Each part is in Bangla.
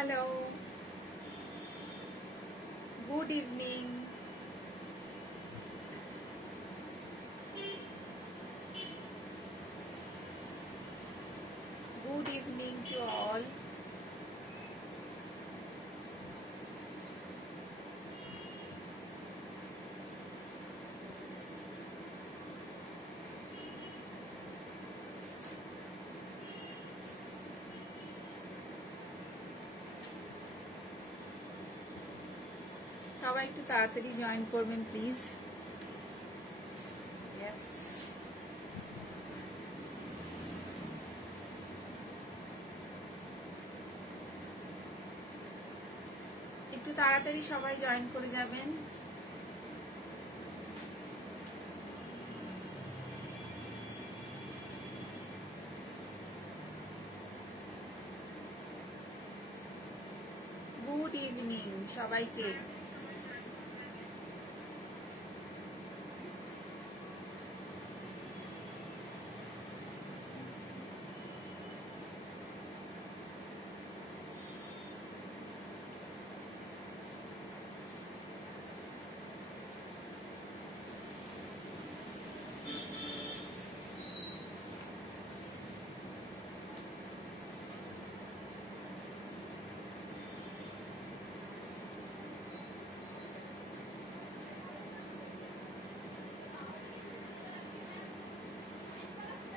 hello, good evening. Good evening to all. সবাই একটু তাড়াতাড়ি জয়েন করবেন প্লিজ। ইয়েস, একটু তাড়াতাড়ি সবাই জয়েন করে যাবেন। গুড ইভিনিং সবাইকে।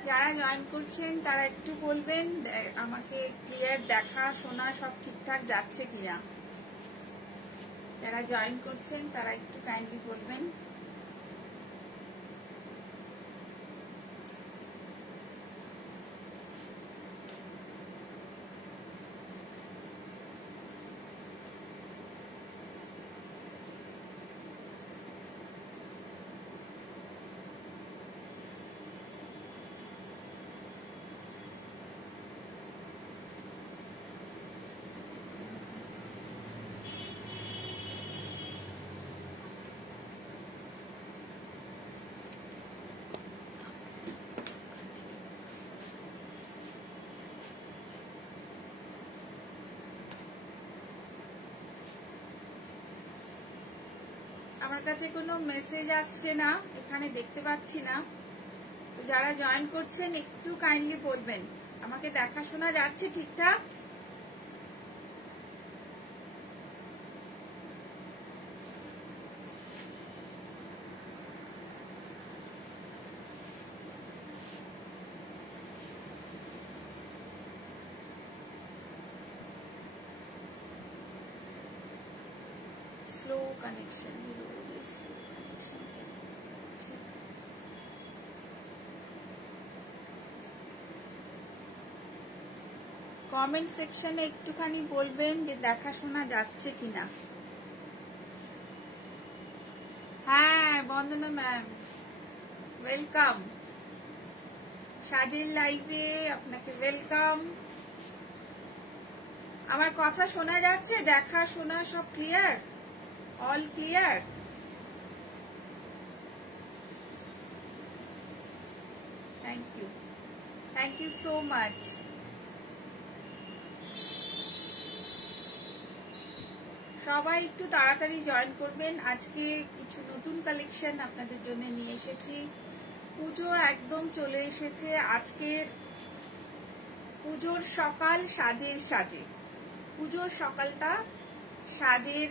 যারা জয়েন করছেন তারা একটু বলবেন আমাকে ক্লিয়ার দেখা শোনা সব ঠিকঠাক যাচ্ছে কিনা। যারা জয়েন করছেন তারা একটু কাইন্ডলি বলবেন। আমার কাছে কোনো মেসেজ আসছে না, এখানে দেখতে পাচ্ছি না। তো যারা জয়েন করছেন একটু কাইন্ডলি বলবেন আমাকে দেখা শোনা যাচ্ছে ঠিকঠাক। স্লো কানেকশন, কমেন্ট সেকশনে একটুখানি বলবেন যে দেখাশোনা যাচ্ছে কিনা। হ্যাঁ বন্দনা ম্যাম, ওয়েলকাম সাজের লাইভে, আপনাকে ওয়েলকাম। আমার কথা শোনা যাচ্ছে? দেখা শোনা সব clear? All clear? Thank you so much. সবাই একটু তাড়াতাড়ি জয়েন করবেন। আজকে কিছু নতুন কালেকশন আপনাদের জন্য নিয়ে এসেছি। পুজো একদম চলে এসেছে। আজকের পুজোর সকাল সাজের সাজে, পুজোর সকালটা সাজের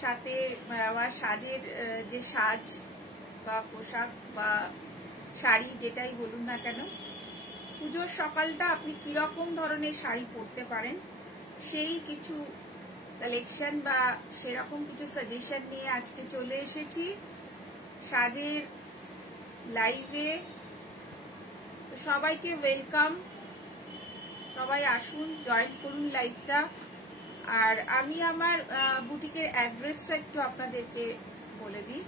সাথে আবার সাজের যে সাজ বা পোশাক বা শাড়ি যেটাই বলুন না কেন, পুজোর সকালটা আপনি কিরকম ধরনের শাড়ি পরতে পারেন সেই কিছু কালেকশন বা সেরকম কিছু সাজেশন নিয়ে আজকে চলে এসেছি সাজের লাইভে। তো সবাইকে ওয়েলকাম, সবাই আসুন জয়েন করুন লাইভটা। আর আমি আমার বুটিকের অ্যাড্রেসটা একটু আপনাদেরকে বলে দিই।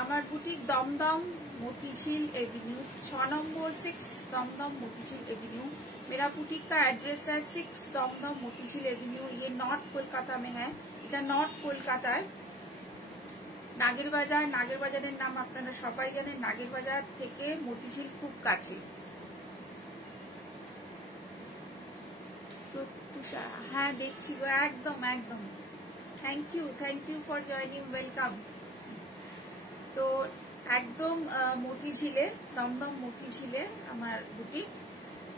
আমার boutique Dum Dum Motijheel avenue 6 number 6 Dum Dum Motijheel avenue. मेरा बुटीक का एड्रेस है 6 दमदम मोतीझील एवेन्यू। ये नॉर्थ कोलकाता में है। এটা নর্থ কলকাতার নাগের বাজার। নাগের বাজারের নাম আপনারা সবাই জানেন। নাগের বাজার থেকে মতিঝিল খুব কাছে। তো তুষার, হ্যাঁ দেখছি গো, একদম একদম। Thank you for joining, welcome. তো একদম মতিঝিলে, দমদম মতিঝিলে আমার বুটিক।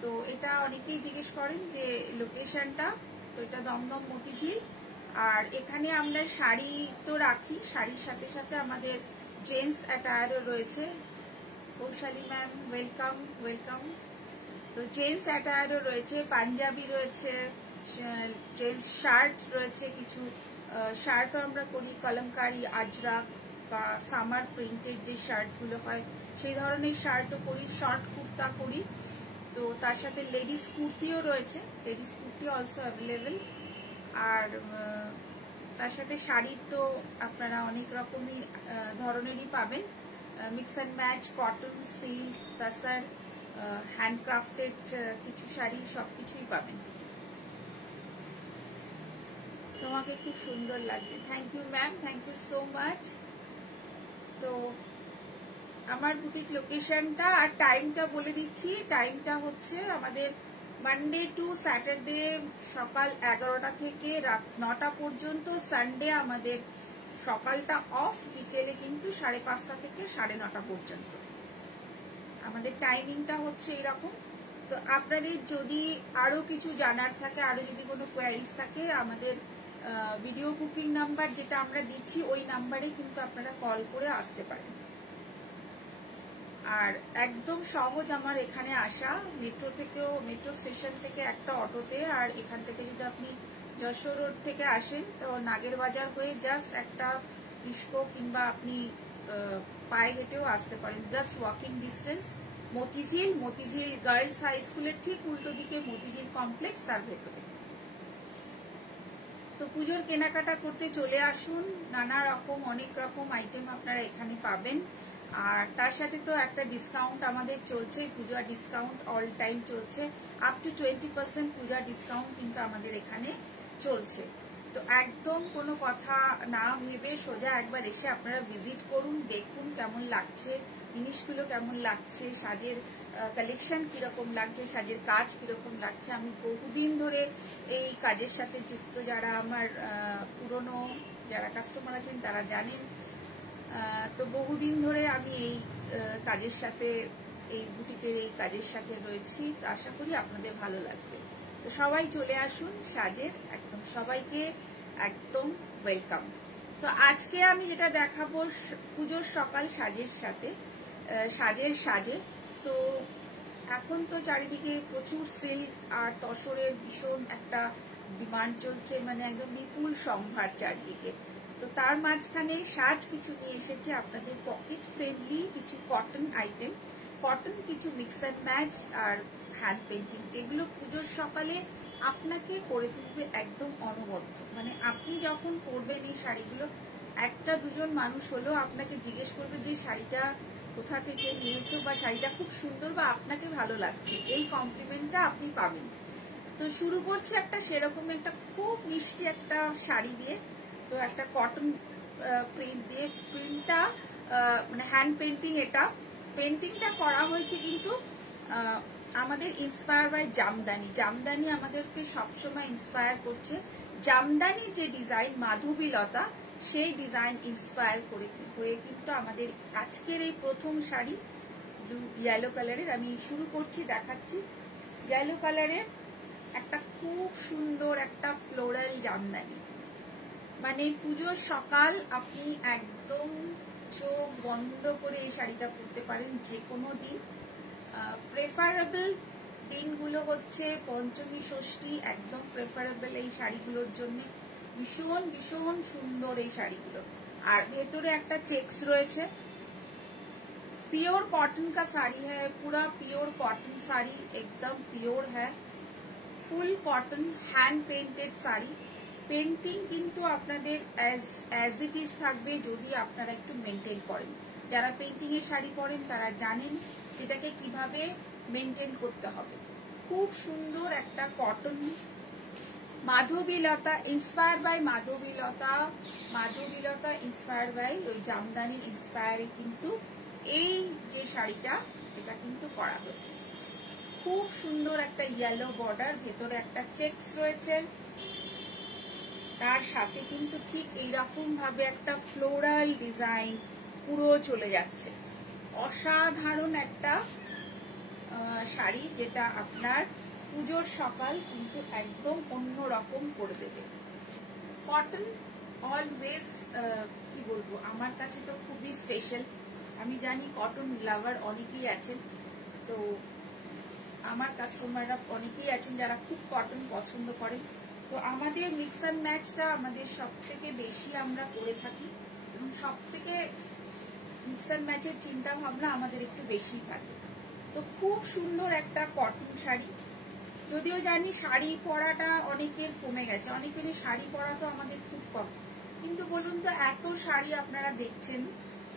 তো এটা অনেকেই জিজ্ঞেস করেন যে লোকেশনটা, তো এটা দমদম মতিঝিল। আর এখানে আমরা শাড়ি তো রাখি, শাড়ির সাথে সাথে আমাদের জেন্টস অ্যাটায়ারও রয়েছে। Kaushali ma'am, welcome welcome. তো জেন্টস অ্যাটায়ারও রয়েছে, পাঞ্জাবি রয়েছে, জেন্টস শার্ট রয়েছে, কিছু শার্টও আমরা করি, কলমকারি, আজরাক বা সামার প্রিন্টেড যে শার্টগুলো হয় সেই ধরনের শার্টও করি, শর্ট কুর্তা করি। তো তার সাথে লেডিস কুর্তিও রয়েছে, লেডিস কুর্তি অলসো অ্যাভেলেবেল। আর তার সাথে শাড়ির তো আপনারা অনেক রকমই ধরনেরই পাবেন, mix and match, cotton, silk, tussar, handcrafted কিছু শাড়ি, সবকিছুই পাবেন। তোমাকে খুব সুন্দর লাগছে, thank you ma'am, thank you so much. তো আমার বুটিক লোকেশনটা আর টাইমটা বলে দিচ্ছি। টাইমটা হচ্ছে আমাদের মানডে টু স্যাটারডে সকাল 11টা থেকে রাত 9টা পর্যন্ত। সানডে আমাদের সকালটা অফ, বিকেলে কিন্তু 5:30 থেকে 9:30 পর্যন্ত আমাদের টাইমিংটা হচ্ছে এরকম। তো আপনাদের যদি আরো কিছু জানার থাকে, আরো যদি কোনো কোয়ারিজ থাকে, আমাদের ভিডিও বুকিং নাম্বার যেটা আমরা দিচ্ছি ওই নাম্বারে কিন্তু আপনারা কল করে আসতে পারেন। আর একদম সহজ আমার এখানে আসা, মেট্রো স্টেশন থেকে একটা অটোতে। আর এখান থেকে যদি আপনি যশোর রোড থেকে আসেন তো নাগের বাজার হয়ে জাস্ট একটা রিস্কো কিংবা আপনি পায়ে হেঁটেও আসতে পারেন, just walking distance. Motijheel girls high স্কুলের ঠিক উল্টো দিকে মতিঝিল কমপ্লেক্স, তার ভেতরে। তো পুজোর কেনাকাটা করতে চলে আসুন, নানা রকম অনেক রকম আইটেম আপনারা এখানে পাবেন। আর তার সাথে তো একটা ডিসকাউন্ট আমাদের চলছে, পূজা ডিসকাউন্ট অল টাইম চলছে, আপ টু 20% পূজা ডিসকাউন্ট কিন্তু আমাদের এখানে চলছে। তো একদম কোনো কথা না ভেবে সোজা একবার এসে আপনারা ভিজিট করুন, দেখুন কেমন লাগছে জিনিসগুলো, কেমন লাগছে সাজের কালেকশন, কিরকম লাগছে সাজের কাজ, কিরকম লাগছে। আমি বহুদিন ধরে এই কাজের সাথে যুক্ত, যারা আমার পুরনো যারা কাস্টমার আছেন তারা জানেন। তো বহুদিন ধরে আমি এই কাজের সাথে, এই বুটিকের এই কাজের সাথে রয়েছি। তো আশা করি আপনাদের ভালো লাগবে। তো সবাই চলে আসুন সাজের, একদম সবাইকে একদম ওয়েলকাম। তো আজকে আমি যেটা দেখাবো পুজোর সকাল সাজের সাথে, সাজে। তো এখন তো চারিদিকে প্রচুর সিল্ক আর তসরের ভীষণ একটা ডিমান্ড চলছে, মানে একদম বিপুল সম্ভার চারদিকে। তো তার মাঝখানে সাজ কিছু নিয়ে এসেছে আপনাদের পকেট ফ্রেন্ডলি কিছু কটন আইটেম, কটন কিছু মিক্স অ্যান্ড ম্যাচ আর হ্যান্ড পেন্টিং, যেগুলো পুজোর সকালে আপনাকে করে তুলবে একদম অনবদ্য। মানে আপনি যখন পরবেন এই শাড়িগুলো, একটা দুজন মানুষ হলেও আপনাকে জিজ্ঞেস করবে যে শাড়িটা কোথা থেকে নিয়েছো, বা শাড়িটা খুব সুন্দর বা আপনাকে ভালো লাগছে, এই কমপ্লিমেন্টটা আপনি পাবেন। তো শুরু করছি একটা সেরকম একটা খুব মিষ্টি একটা শাড়ি দিয়ে। তো একটা কটন প্রিন্ট দিয়ে, প্রিন্টটা মানে হ্যান্ড পেন্টিং, এটা পেন্টিংটা করা হয়েছে কিন্তু আমাদের ইন্সপায়ার বাই জামদানি আমাদেরকে সবসময় ইন্সপায়ার করছে। জামদানি যে ডিজাইন মাধবীলতা, সেই ডিজাইন ইন্সপায়ার করে হয়ে কিন্তু আমাদের আজকের এই প্রথম শাড়ি ইয়েলো কালারের আমি শুরু করছি, দেখাচ্ছি। ইয়েলো কালারের একটা খুব সুন্দর একটা ফ্লোরাল জামদানি, মানে পুজোর সকাল আপনি একদম চোখ বন্ধ করে এই শাড়িটা পরতে পারেন যে কোনো দিন। প্রেফারেবল দিনগুলো হচ্ছে পঞ্চমী, ষষ্ঠী, একদম প্রেফারেবল এই শাড়িগুলোর জন্য। ভীষণ ভীষণ সুন্দর এই শাড়িগুলো। আর ভেতরে একটা চেক্স রয়েছে। प्योर कॉटन का साड़ी है, पूरा प्योर कॉटन साड़ी, एकदम प्योर है, ফুল cotton hand painted sari. Painting কিন্তু আপনাদের অ্যাজ ইট ইজ থাকবে যদি আপনারা একটু মেনটেন করেন। যারা পেইন্টিং এর শাড়ি পরেন তারা জানেন এটাকে কিভাবে মেনটেন করতে হবে। খুব সুন্দর একটা cotton, Madhabilata inspire by Madhabilata inspire by ওই জামদানি ইন্সপায়ারে কিন্তু এই যে শাড়িটা এটা কিন্তু করা হয়েছে। খুব সুন্দর একটা ইয়েলো বর্ডার, ভেতরে একটা চেকস রয়েছে, তার সাথে কিন্তু ঠিক এইরকম ভাবে একটা ফ্লোরাল ডিজাইন পুরো চলে যাচ্ছে। অসাধারণ একটা শাড়ি, যেটা আপনার পুজোর সকাল কিন্তু একদম অন্য রকম করে দেবে। কটন অলওয়েজ কি বলবো, আমার কাছে তো খুবই স্পেশাল। আমি জানি কটন লাভার অনেকেই আছেন, তো আমার কাস্টমাররা অনেকেই আছেন যারা খুব কটন পছন্দ করেন। তো আমাদের মিক্স অ্যান্ড ম্যাচটা আমাদের সব থেকে বেশি আমরা করে থাকি, এবং সব থেকে মিক্স অ্যান্ড ম্যাচের চিন্তা ভাবনা আমাদের একটু বেশি থাকে। তো খুব সুন্দর একটা কটন শাড়ি। যদিও জানি শাড়ি পরাটা অনেকের কমে গেছে, অনেকেরই শাড়ি পরা তো আমাদের খুব কম, কিন্তু বলুন তো এত শাড়ি আপনারা দেখছেন,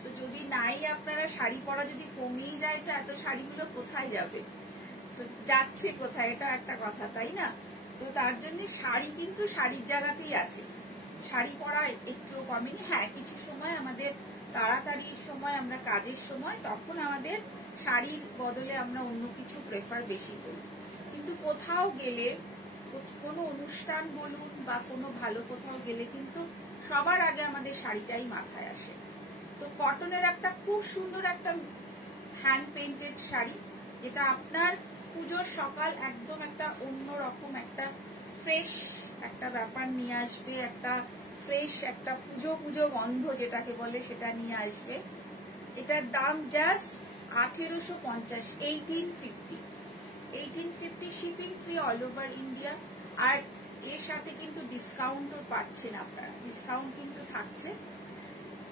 তো যদি নাই আপনারা শাড়ি পরা যদি কমেই যায়, তো এত শাড়িগুলো কোথায় যাবে, তো যাচ্ছে কোথায়, এটা একটা কথা, তাই না? তো তার জন্য শাড়ি কিন্তু শাড়ির জায়গাতেই আছে, শাড়ি পরা একটু কমেনি। হ্যাঁ, কিছু সময় আমাদের তাড়াতাড়ির সময়, আমরা কাজের সময়, তখন আমাদের শাড়ির বদলে আমরা অন্য কিছু প্রেফার বেশি করি, কিন্তু কোথাও গেলে, কোনো অনুষ্ঠান বলুন বা কোনো ভালো কোথাও গেলে কিন্তু সবার আগে আমাদের শাড়িটাই মাথায় আসে। তো কটনের একটা খুব সুন্দর একটা হ্যান্ড পেইন্টেড শাড়ি, যেটা আপনার পুজোর সকাল একদম একটা অন্যরকম একটা ফ্রেশ একটা ব্যাপার নিয়ে আসবে, একটা ফ্রেশ একটা পুজো পুজো গন্ধ যেটাকে বলে সেটা নিয়ে আসবে। এটার দাম just 1850, 1850 shipping free all over India. আর এর সাথে কিন্তু ডিসকাউন্টও পাচ্ছেন আপনারা, ডিসকাউন্ট কিন্তু থাকছে।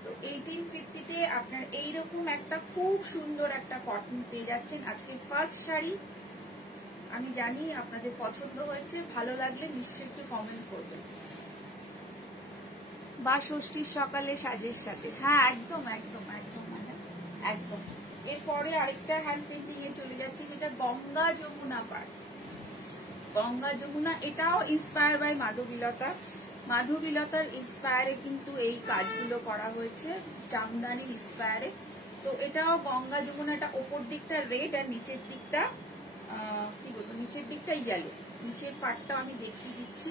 তো 1850-তে আপনার এইরকম একটা খুব সুন্দর একটা কটন পেয়ে যাচ্ছেন। আজকে ফার্স্ট শাড়ি, আমি জানি আপনাদের পছন্দ হয়েছে, ভালো লাগলে নিশ্চয়ই একটু কমেন্ট করবেন। বা ষষ্ঠীর সকালে সাজের সাথে, হ্যাঁ একদম একদম একদম একদম। এরপরে আরেকটা হ্যান্ড পেইন্টিং এ চলে যাচ্ছে, যেটা গঙ্গা যমুনা পাড়। গঙ্গা যমুনা, এটাও ইন্সপায়ার বাই মাধবীলতা। মাধবীলতার ইন্সপায়ারে কিন্তু এই কাজগুলো করা হয়েছে, জামদানি ইন্সপায়ারে। তো এটাও গঙ্গা যমুনা, এটা ওপর দিকটা রেড আর নিচের দিকটা কি বলবো, নিচের দিকটা ইয়েলো। নিচের পার্টটা আমি দেখিয়ে দিচ্ছি।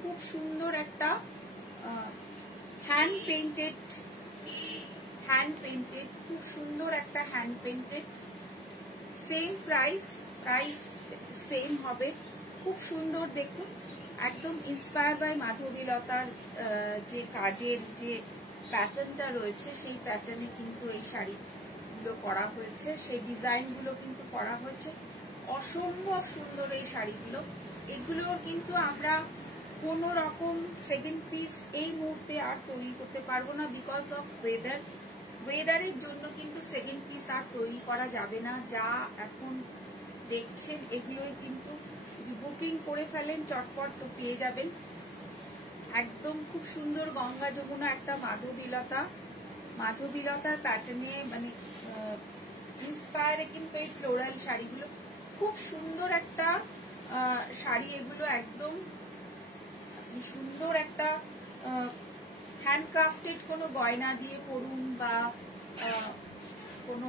খুব সুন্দর একটা হ্যান্ড পেইন্টেড, খুব সুন্দর একটা hand painted. Same price same হবে। খুব সুন্দর, দেখুন একদম ইন্সপায়ার বাই মাধবীলতার যে কাজের যে প্যাটার্নটা রয়েছে, সেই প্যাটার্নে কিন্তু এই শাড়িগুলো করা হয়েছে, সেই ডিজাইনগুলো কিন্তু করা হয়েছে। অসম্ভব সুন্দর এই শাড়িগুলো। এগুলোর কিন্তু আমরা কোন রকম সেকেন্ড পিস এই মুহূর্তে আর তৈরি করতে পারবো না, বিকজ অফ ওয়েদারের জন্য কিন্তু সেকেন্ড পিস আর তৈরি করা যাবে না। যা এখন দেখছেন এগুলোই কিন্তু বুকিং করে ফেলেন চটপট, তো পেয়ে যাবেন। একদম খুব সুন্দর গঙ্গা যমুনা একটা মাধবীলতার প্যাটার্নে, মানে ইন্সপায়ারে কিন্তু এই ফ্লোরাল শাড়িগুলো খুব সুন্দর একটা শাড়ি। এগুলো একদম সুন্দর একটা হ্যান্ডক্রাফটেড কোনো গয়না দিয়ে পরুন, বা কোনো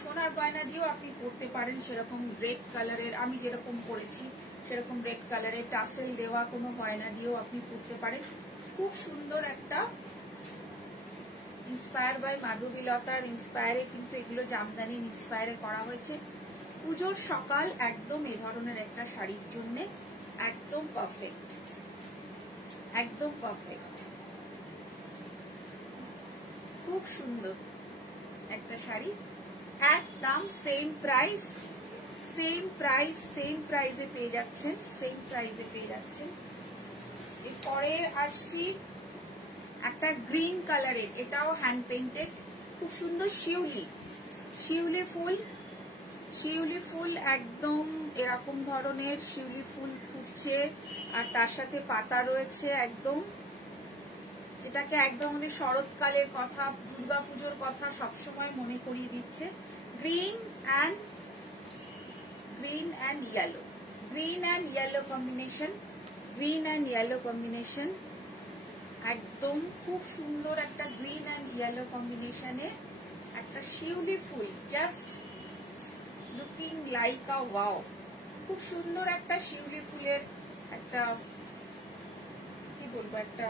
সোনার গয়না দিয়েও আপনি পরতে পারেন। সেরকম রেড কালারের, আমি যেরকম পরেছি সেরকম রেড কালারের টাসেল দেওয়া কোনো গয়না দিয়েও আপনি পরতে পারেন। খুব সুন্দর একটা ইন্সপায়ার বাই মাধবীলতার ইন্সপায়ারে কিন্তু এগুলো জামদানির ইন্সপায়ারে করা হয়েছে। পুজোর সকাল একদম এ ধরনের একটা শাড়ির জন্য একদম পারফেক্ট, একদম পারফেক্ট। খুব সুন্দর একটা শাড়ি, একদম সেম প্রাইসে পেয়ে যাচ্ছেন, এরপরে আসছি একটা গ্রিন কালারের, এটাও হ্যান্ড পেইন্টেড, খুব সুন্দর শিউলি ফুল একদম এরকম ধরনের শিউলি ফুল ফুটছে, আর তার সাথে পাতা রয়েছে একদম, যেটাকে একদম আমাদের শরৎকালের কথা, দুর্গাপুজোর কথা সবসময় মনে করিয়ে দিচ্ছে। গ্রিন অ্যান্ড ইয়েলো কম্বিনেশন, একদম খুব সুন্দর একটা গ্রিন অ্যান্ড ইয়েলো কম্বিনেশনে একটা শিউলি ফুল, just looking like a wow. খুব সুন্দর একটা শিউলি ফুলের একটা কি বলবো, একটা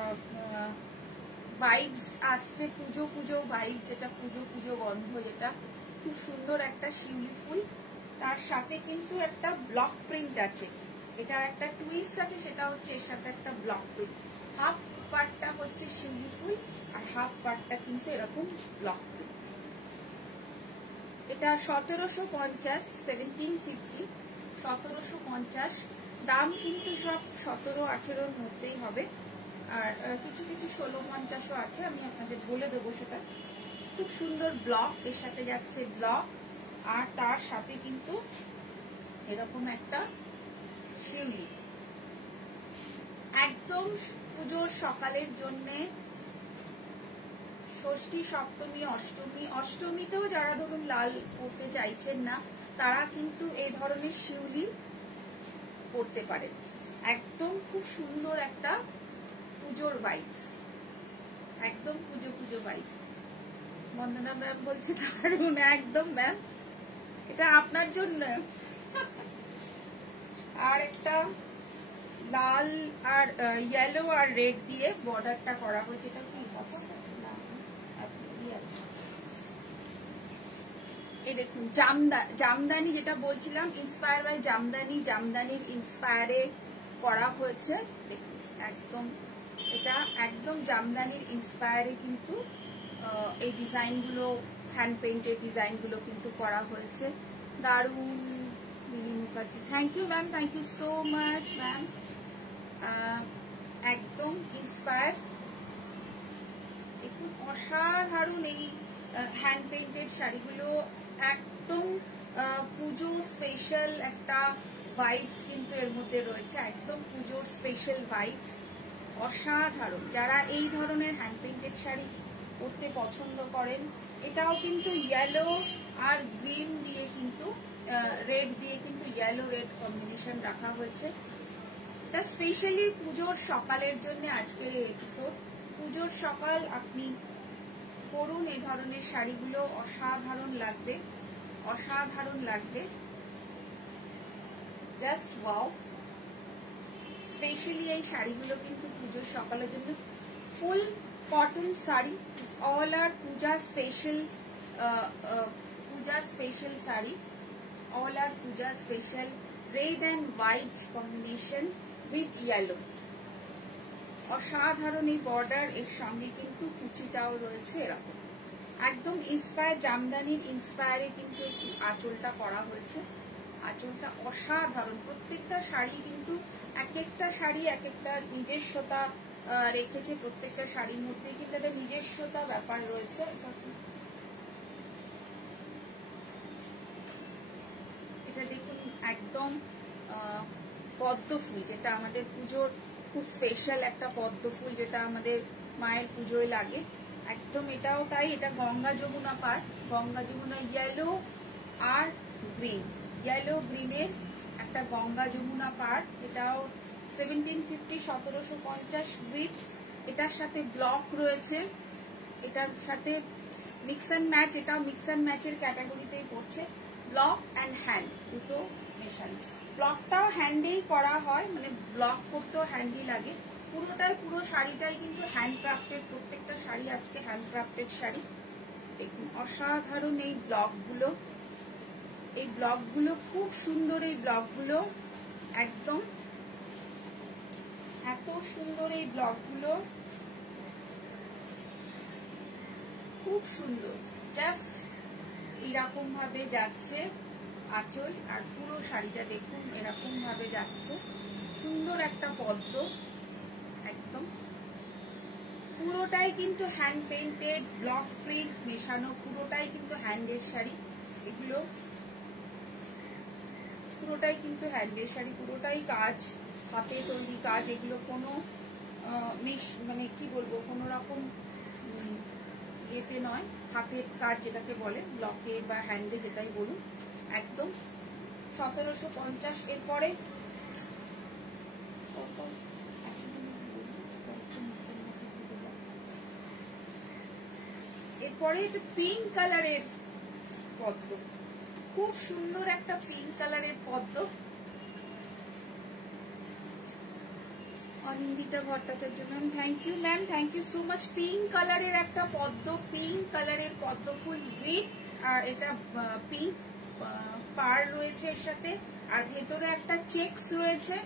ভাইবস আসছে, পুজো পুজো ভাইব, যেটা পুজো পুজো গন্ধ, যেটা খুব সুন্দর একটা শিউলি ফুল। তার সাথে কিন্তু একটা ব্লক প্রিন্ট আছে, এটা একটা টুইস্ট আছে, সেটা হচ্ছে এর সাথে একটা ব্লক প্রিন্ট। হাফ পার্টটা হচ্ছে শিউলি ফুল আর হাফ পার্টটা কিন্তু এরকম ব্লক প্রিন্ট। এটা 1750, 1750, 1750 দাম কিন্তু সব 17-18 মধ্যেই হবে। আর কিছু কিছু 1650ও আছে, আমি আপনাদের বলে দেবো সেটা। খুব সুন্দর ব্লক, এর সাথে যাচ্ছে ব্লক আর তার সাথে কিন্তু এরকম একটা শিউলি। একদম পুজোর সকালের জন্যে, ষষ্ঠী সপ্তমী অষ্টমী, অষ্টমীতেও যারা ধরুন লাল পরতে চাইছেন না তারা কিন্তু এই ধরনের শিউলি পরতে পারেন। একদম খুব সুন্দর একটা পুজোর ভাইবস, একদম পুজো পুজো ভাইবস। বন্দনা ম্যাম বলছে দারুণ, একদম ম্যাম, এটা আপনার জন্য। আর একটা লাল আর ইয়েলো আর রেড দিয়ে বর্ডারটা করা হয়েছে, এটা কি এই দেখুন জামদানি, যেটা বলছিলাম ইন্সপায়ার বাই জামদানি, জামদানির ইন্সপায়ারে করা হয়েছে। দেখুন একদম, এটা একদম জামদানির ইন্সপায়ারে কিন্তু এই ডিজাইনগুলো, হ্যান্ড পেইন্টেড ডিজাইনগুলো কিন্তু করা হয়েছে। দারুণ Mili Mukherjee, thank you ma'am, thank you so much ma'am. একদম ইন্সপায়ার, দেখুন অসাধারণ এই হ্যান্ড পেইন্টেড শাড়িগুলো, একদম পুজো স্পেশাল একটা ভাইবস কিন্তু এর মধ্যে রয়েছে, একদম পুজোর স্পেশাল ভাইবস, অসাধারণ। যারা এই ধরনের হ্যান্ড পেইন্টেড শাড়ি পরতে পছন্দ করেন, এটাও কিন্তু ইয়েলো আর গ্রিন দিয়ে কিন্তু রেড দিয়ে কিন্তু ইয়েলো রেড কম্বিনেশন রাখা হয়েছে। এটা স্পেশালি পুজোর সকালের জন্য আজকের এই এপিসোড। পুজোর সকাল আপনি পরুন এই ধরনের শাড়িগুলো, অসাধারণ লাগবে, অসাধারণ লাগবে, জাস্ট ওয়াও। স্পেশালি এই শাড়িগুলো কিন্তু পুজোর সকালের জন্য। Full cotton sari, all are puja special, puja special sari, all are puja special, red and white combination with yellow, অসাধারণ এই বর্ডার, এর সঙ্গে কিন্তু কুচিটাও রয়েছে এরকম। একদম ইন্সপায়ার, জামদানির ইন্সপায়ারে কিন্তু একটু আঁচলটা করা হয়েছে, আঁচলটা অসাধারণ। প্রত্যেকটা শাড়ি কিন্তু এক একটা শাড়ি এক একটা নিজস্বতা রেখেছে, প্রত্যেকটা শাড়ির মধ্যে কিন্তু একটা নিজস্বতা ব্যাপার রয়েছে। এটা দেখুন একদম পদ্ম ফুল, যেটা আমাদের পুজোর খুব স্পেশাল একটা পদ্ম ফুল, যেটা আমাদের মায়ের পুজোয় লাগে, একদম এটাও তাই। এটা গঙ্গা যমুনা পাড়, গঙ্গা যমুনা ইয়েলো আর গ্রিন, ইয়েলো গ্রিনের একটা গঙ্গা যমুনা পাড়। এটাও 1750, 1750 উইথ, এটার সাথে ব্লক রয়েছে, এটার সাথে মিক্স অ্যান্ড ম্যাচ, এটাও মিক্স অ্যান্ড ম্যাচের ক্যাটাগরিতেই পড়ছে। ব্লক অ্যান্ড হ্যান্ড দুটো মেশানো, ব্লকটাও হ্যান্ডেই করা হয়, মানে ব্লক করতেও হ্যান্ডই লাগে। পুরোটাই, পুরো শাড়িটাই কিন্তু হ্যান্ডক্রাফটেড, প্রত্যেকটা শাড়ি আজকে হ্যান্ডক্রাফটেড শাড়ি। দেখুন অসাধারণ এই ব্লকগুলো, এই ব্লকগুলো খুব সুন্দর, এই ব্লকগুলো একদম এত সুন্দর, এই ব্লকগুলো খুব সুন্দর। জাস্ট এরকম ভাবে যাচ্ছে আঁচল, আর পুরো শাড়িটা দেখুন এরকম ভাবে যাচ্ছে, সুন্দর একটা পদ্ম, একদম পুরোটাই কিন্তু হ্যান্ড পেইন্টেড, ব্লক প্রিন্ট মেশানো, পুরোটাই কিন্তু হ্যান্ডের শাড়ি, এগুলো পুরোটাই কিন্তু হ্যান্ডের শাড়ি, পুরোটাই কাজ, হাতে তৈরি কাজ, এগুলো কোনো মানে কি বলবো, কোনো রকম ইয়েতে নয়, হাতের কাজ যেটাকে বলে, ব্লকে বা হ্যান্ডে যেটাই বলুন, একদম 1750। এরপরে এরপরে এটা পিঙ্ক কালারের পদ্ম, খুব সুন্দর একটা পিঙ্ক কালারের পদ্ম। Anindita Bhattacharya ma'am, thank you ma'am, thank you so much. Pink কালারের একটা পদ্ম, পিঙ্ক কালারের পদ্ম ফুল উইথ, আর এটা পিঙ্ক পার রয়েছে এর সাথে, আর ভেতরে একটা চেকস রয়েছে,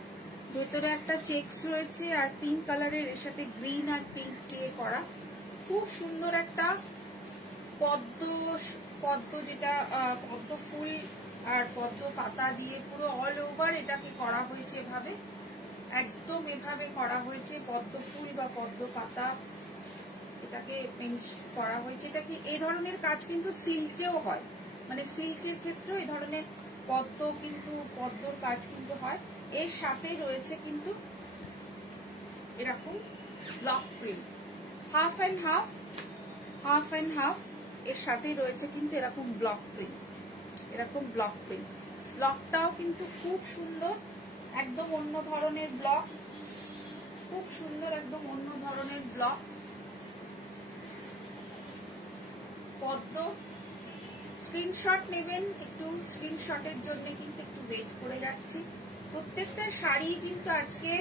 ভেতরে একটা চেকস রয়েছে, আর পিঙ্ক কালারের এর সাথে গ্রিন আর পিঙ্ক দিয়ে করা খুব সুন্দর একটা পদ্ম, পদ্ম যেটা পদ্ম ফুল আর পদ্ম পাতা দিয়ে পুরো অল ওভার এটাকে করা হয়েছে এভাবে, একদম এভাবে করা হয়েছে পদ্ম ফুল বা পদ্ম পাতা এটাকে করা হয়েছে। এটা কি এই ধরনের কাজ কিন্তু সিল্কেও হয়, মানে সিল্কের ক্ষেত্রেও এই ধরনের পদ্ম কিন্তু পদ্মর কাজ কিন্তু হয়। এর সাথে রয়েছে কিন্তু এরকম block print, half and half, half and half, এর সাথে রয়েছে কিন্তু এরকম ব্লক প্রিন্ট, এরকম ব্লক প্রিন্ট। ব্লকটাও কিন্তু খুব সুন্দর, একদম অন্য ধরনের ব্লক, খুব সুন্দর একদম অন্য ধরনের ব্লক পদ্ম। স্ক্রিনশট নেবেন, একটু স্ক্রিনশটের জন্য কিন্তু একটু ওয়েট করে যাচ্ছি। প্রত্যেকটা শাড়ি কিন্তু আজকে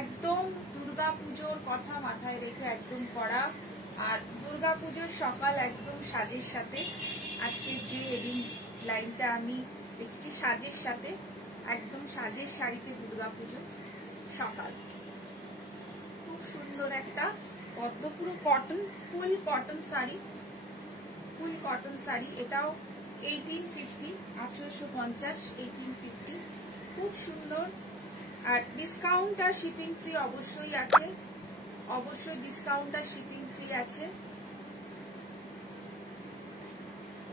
একদম দুর্গাপুজোর কথা মাথায় রেখে একদম করা, আর দুর্গাপুজোর সকাল একদম সাজের সাথে। আজকে যে এডিং লাইনটা আমি দেখছি সাজের সাথে, একদম সাজের শাড়িতে দুর্গাপুজো সকাল। খুব সুন্দর একটা পদ্ম, পুরো কটন, ফুল কটন শাড়ি, ফুল কটন শাড়ি। এটাও 1850, 1850, 1850, খুব সুন্দর। আর ডিসকাউন্ট আর শিপিং ফ্রি অবশ্যই আছে, অবশ্যই ডিসকাউন্ট আর শিপিং ফ্রি আছে।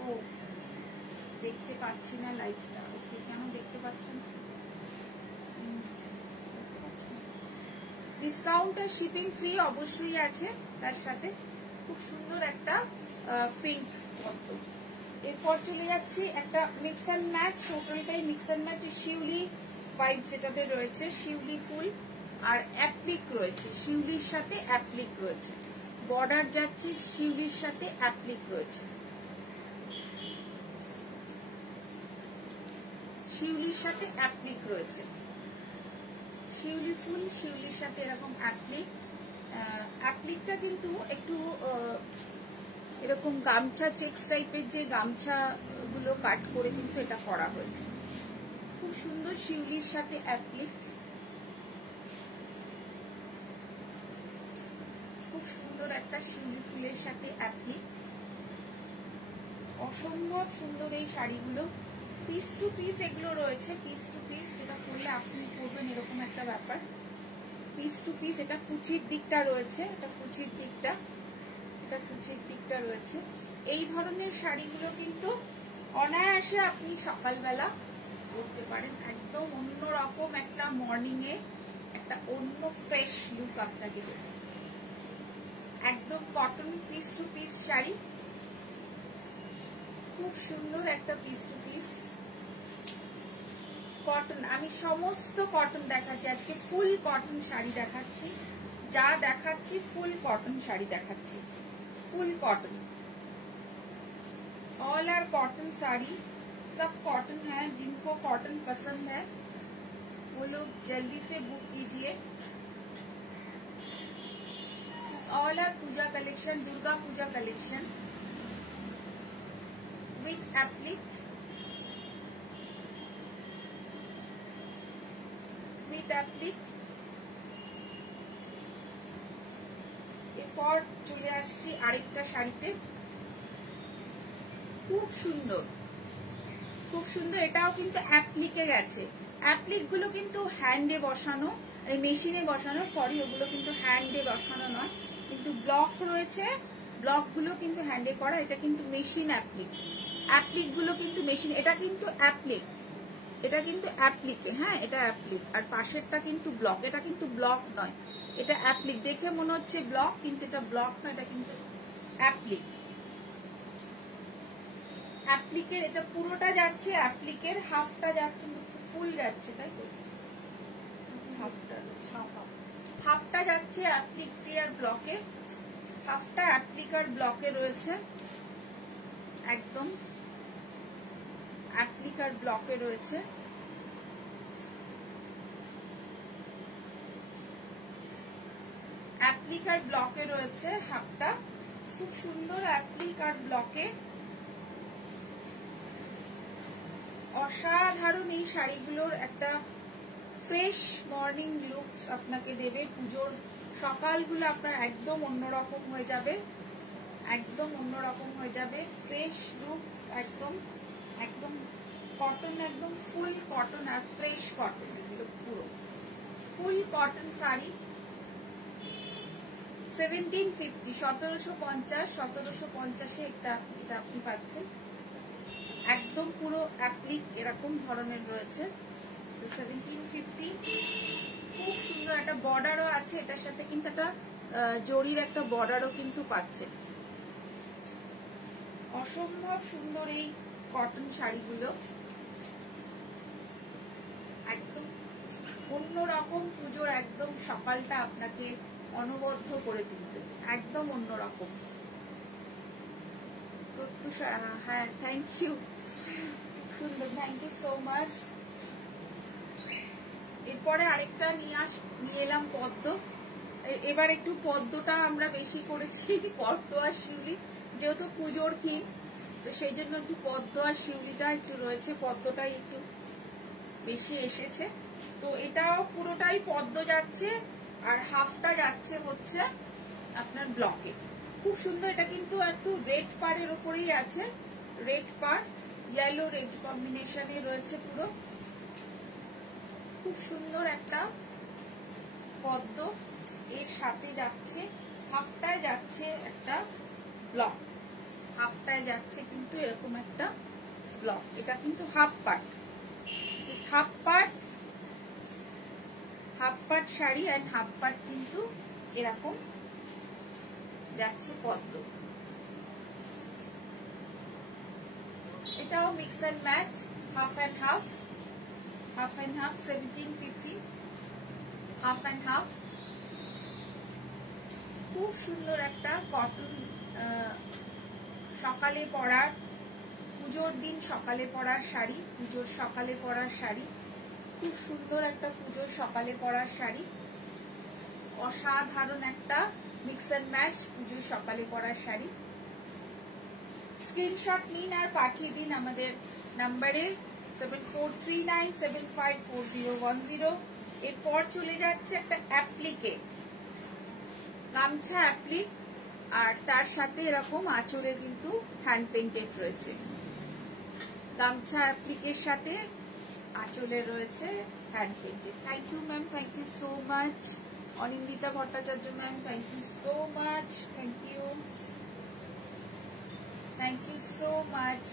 ও দেখতে পাচ্ছি না লাইভটা, ওকে কেন দেখতে পাচ্ছেন? ডিসকাউন্ট আর শিপিং ফ্রি অবশ্যই আছে তার সাথে। খুব সুন্দর একটা পিঙ্ক পদ্ম। এরপর চলে যাচ্ছি একটা মিক্স অ্যান্ড ম্যাচ, টোটালটাই mix and match. Shiuli vibe যেটাতে রয়েছে, শিউলি ফুল আর অ্যাপ্লিক রয়েছে, শিউলির সাথে অ্যাপ্লিক রয়েছে, বর্ডার যাচ্ছে শিউলির সাথে অ্যাপ্লিক রয়েছে, শিউলির সাথে অ্যাপ্লিক রয়েছে, শিউলি ফুল শিউলির সাথে এরকম অ্যাপ্লিক। অ্যাপ্লিকটা কিন্তু একটু এরকম গামছা চেক্স টাইপের যে গামছা গুলো কাট করে কিন্তু এটা করা হয়েছে। খুব সুন্দর শিউলির সাথে অ্যাপ্লিক, খুব সুন্দর একটা শিউলি ফুলের সাথে অ্যাপ্লিক। অসম্ভব সুন্দর এই শাড়িগুলো, পিস টু পিস এগুলো রয়েছে, পিস টু পিস, যেটা করলে আপনি করবেন এরকম একটা ব্যাপার। পিস টু পিস, এটা কুচির দিকটা রয়েছে, এটা কুচির দিকটা, এটা কুচির দিকটা রয়েছে। এই ধরনের শাড়িগুলো কিন্তু অনায়াসে আপনি সকালবেলা পরতে পারেন, একদম অন্যরকম একটা মর্নিং এ একটা অন্য ফ্রেশ লুক আপনাকে দেবে। একদম cotton piece two piece sari, খুব সুন্দর একটা পিস টু পিস কটন। আমি সমস্ত কটন দেখাচ্ছি আজকে, ফুল কটন শাড়ি দেখাচ্ছি, যা দেখাচ্ছি ফুল কটন শাড়ি দেখাচ্ছি, full cotton, all are cotton sari, सब कॉटन है। जिनको कॉटन पसंद है वो लोग जल्दी से बुक कीजिए। All are puja collection, Durga Puja collection with applique, with applique. এরপর চলে আসছি আরেকটা শাড়িতে, খুব সুন্দর, খুব সুন্দর। এটাও কিন্তু অ্যাপ্লিকে গেছে, অ্যাপ্লিক গুলো কিন্তু হ্যান্ডে বসানো, মেশিনে বসানো, সরি ওগুলো কিন্তু হ্যান্ডে বসানো নয়, কিন্তু ব্লক রয়েছে, ব্লক গুলো কিন্তু হ্যান্ডে করা। এটা কিন্তু মেশিন অ্যাপ্লিক, অ্যাপ্লিক গুলো কিন্তু মেশিন। এটা কিন্তু অ্যাপ্লিক, এটা কিন্তু অ্যাপ্লিকে, হ্যাঁ এটা অ্যাপ্লিক, আর পাশেরটা কিন্তু ব্লক। এটা কিন্তু ব্লক নয়, এটা অ্যাপ্লিক। দেখে মনে হচ্ছে ব্লক, কিন্তু এটা ব্লক নয়, এটা কিন্তু অ্যাপ্লিক। অ্যাপ্লিকের এটা পুরোটা যাচ্ছে, অ্যাপ্লিকের হাফটা যাচ্ছে, ফুল যাচ্ছে, তাই তো হাফটা যাচ্ছে অ্যাপ্লিক দিয়ে আর ব্লকে, হাফটা অ্যাপ্লিক আর ব্লকে রয়েছে। একদম অ্যাপ্লিকার ব্লকে রয়েছে। অ্যাপ্লিকার ব্লকে রয়েছে হাফটা, খুব সুন্দর অ্যাপ্লিকার ব্লকে। অসাধারণ এই শাড়িগুলোর একটা ফ্রেশ মর্নিং লুক আপনাকে দেবে। পুজোর সকালগুলো আপনার একদম অন্যরকম হয়ে যাবে, একদম অন্যরকম হয়ে যাবে। ফ্রেশ লুক, একদম একদম কটন, একদম ফুল কটন আর ফ্রেশ কটন, এগুলো পুরো ফুল কটন শাড়ি। 1750, 1750, 1750 এটা আপনি পাচ্ছেন। একদম পুরো অ্যাপ্লিক এরকম ধরনের রয়েছে। 1750, খুব সুন্দর একটা বর্ডারও আছে এটার সাথে, কিন্তু একটা জরির একটা বর্ডারও কিন্তু পাচ্ছেন। অসম্ভব সুন্দর এই কটন শাড়িগুলো, একদম অন্যরকম। পুজোর একদম সকালটা আপনাকে অনবদ্য করে তুলবে, একদম অন্যরকম। হ্যাঁ, থ্যাংক ইউ, সুন্দর, থ্যাংক ইউ সো মাচ। এরপরে আরেকটা নিয়ে এলাম পদ্ম। এবার একটু পদ্মটা আমরা বেশি করেছি, পদ্ম আর শিউলি, যেহেতু পুজোর থিম, তো সেই জন্য একটু পদ্ম আর শিউলিটা একটু রয়েছে, পদ্মটাই একটু বেশি এসেছে। তো এটাও পুরোটাই পদ্ম যাচ্ছে, আর হাফটা যাচ্ছে হচ্ছে আপনার ব্লকে। খুব সুন্দর, এটা কিন্তু একটু রেড পাড়ের উপরেই আছে, রেড পাড়, ইয়েলো রেড কম্বিনেশনে রয়েছে পুরো। খুব সুন্দর একটা পদ্ম, এর সাথে যাচ্ছে হাফটায় যাচ্ছে একটা ব্লক, হাফটায় যাচ্ছে কিন্তু এরকম একটা ব্লক। এটা কিন্তু half part, half part, half part sari, and half part কিন্তু এরকম যাচ্ছে পদ্ম। এটাও mix and match, half and half, half and half, 1750, half and half. খুব সুন্দর একটা কটন, সকালে পরার, পুজোর দিন সকালে পরার শাড়ি, পুজোর সকালে পরার শাড়ি, খুব সুন্দর একটা পুজোর সকালে পরার শাড়ি। অসাধারণ একটা মিক্স এন্ড ম্যাচ পুজোর সকালে পরার শাড়ি। স্ক্রিনশট নিন আর পাঠিয়ে দিন আমাদের নাম্বারে 7439754010। এরপর চলে যাচ্ছে একটা অ্যাপ্লিকে, গামছা অ্যাপ্লিক, আর তার সাথে এরকম আঁচলে কিন্তু হ্যান্ড পেইন্টেড রয়েছে। গামছা অ্যাপ্লিকের সাথে আঁচলে রয়েছে hand painted. Thank you ma'am, thank you so much. Anindita Bhattacharya ma'am, thank you so much, thank you, thank you so much.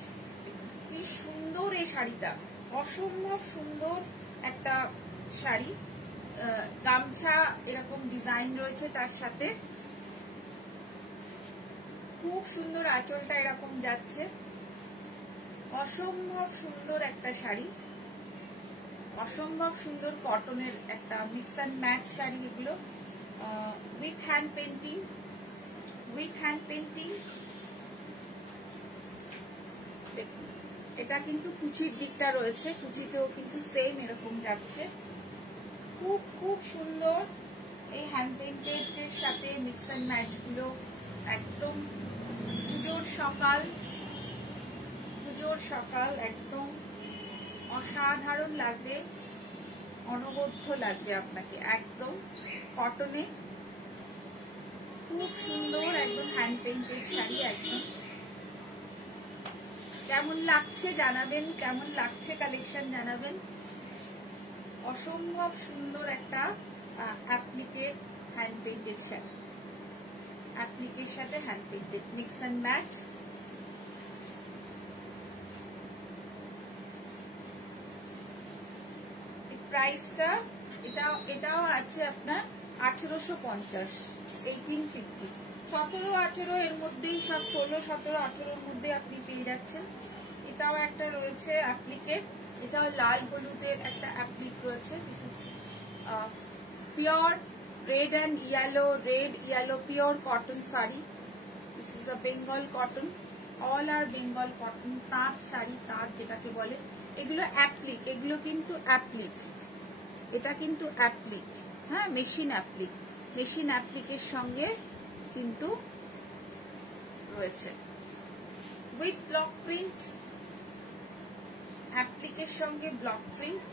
কি সুন্দর এই শাড়িটা, অসম্ভব সুন্দর একটা শাড়ি। গামছা এরকম ডিজাইন রয়েছে তার সাথে, খুব সুন্দর আঁচলটা এরকম যাচ্ছে। অসম্ভব সুন্দর একটা শাড়ি, অসম্ভব সুন্দর কটনের একটা মিক্স অ্যান্ড ম্যাচ শাড়ি এগুলো, with hand painting, with hand painting. দেখুন, এটা কিন্তু কুচির দিকটা রয়েছে, কুচিতেও কিন্তু সেম এরকম যাচ্ছে। খুব খুব সুন্দর এই হ্যান্ড পেইন্টেড এর সাথে মিক্স অ্যান্ড ম্যাচ গুলো, একদম পুজোর সকাল, পুজোর সকাল একদম অসাধারণ লাগবে, অনবদ্য লাগবে আপনাকে, একদম কটনে, খুব সুন্দর একদম হ্যান্ড পেইন্টেড শাড়ি। একদম কেমন লাগছে জানাবেন, কেমন লাগছে কালেকশন জানাবেন। অসম্ভব সুন্দর একটা অ্যাপ্লিকেড হ্যান্ড পেইন্টেড শাড়ি, অ্যাপ্লিকের সাথে hand painted mix and match. প্রাইসটা এটাও আছে আপনার 1850, 1850, 17-18 এর মধ্যেই, সব 16-17-18 মধ্যে আপনি পেয়ে যাচ্ছেন। এটাও একটা রয়েছে অ্যাপ্লিকেট, এটাও লাল হলুদের একটা অ্যাপ্লিক রয়েছে। This is pure red and yellow, red yellow pure cotton sari. This is a Bengal cotton, all R Bengal cotton তাঁত শাড়ি, তাঁত যেটাকে বলে, এগুলো অ্যাপ্লিক, এগুলো কিন্তু অ্যাপ্লিক, এটা কিন্তু অ্যাপ্লিক, হ্যাঁ মেশিন অ্যাপ্লিক, মেশিন অ্যাপ্লিকের সঙ্গে কিন্তু রয়েছে উইথ ব্লক প্রিন্ট, অ্যাপ্লিকের সঙ্গে ব্লক প্রিন্ট,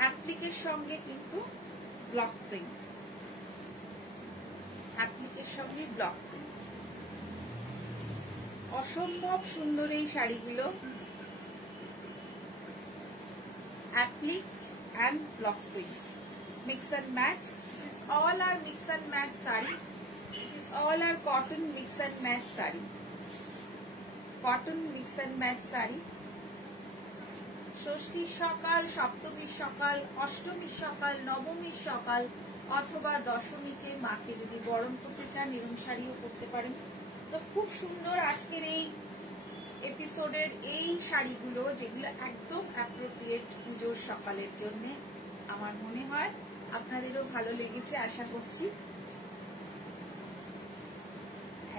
অ্যাপ্লিকের সঙ্গে কিন্তু ব্লক প্রিন্ট, অ্যাপ্লিকের সঙ্গে ব্লক প্রিন্ট। অসম্ভব সুন্দর এই শাড়িগুলো, applique and block print, mix and match. This is all our mix and match saree. This is all our cotton mix and match saree. Cotton mix and match saree. ষষ্ঠীর সকাল, সপ্তমীর সকাল, অষ্টমীর সকাল, নবমীর সকাল অথবা দশমীকে মাকে যদি বরণ করতে চান এরকম শাড়িও করতে পারেন। তো খুব সুন্দর আজকের এই এপিসোডের এই শাড়িগুলো, যেগুলো একদম অ্যাপ্রোপ্রিয়েট পুজোর সকালের জন্য। আমার মনে হয় আপনাদেরও ভালো লেগেছে, আশা করছি।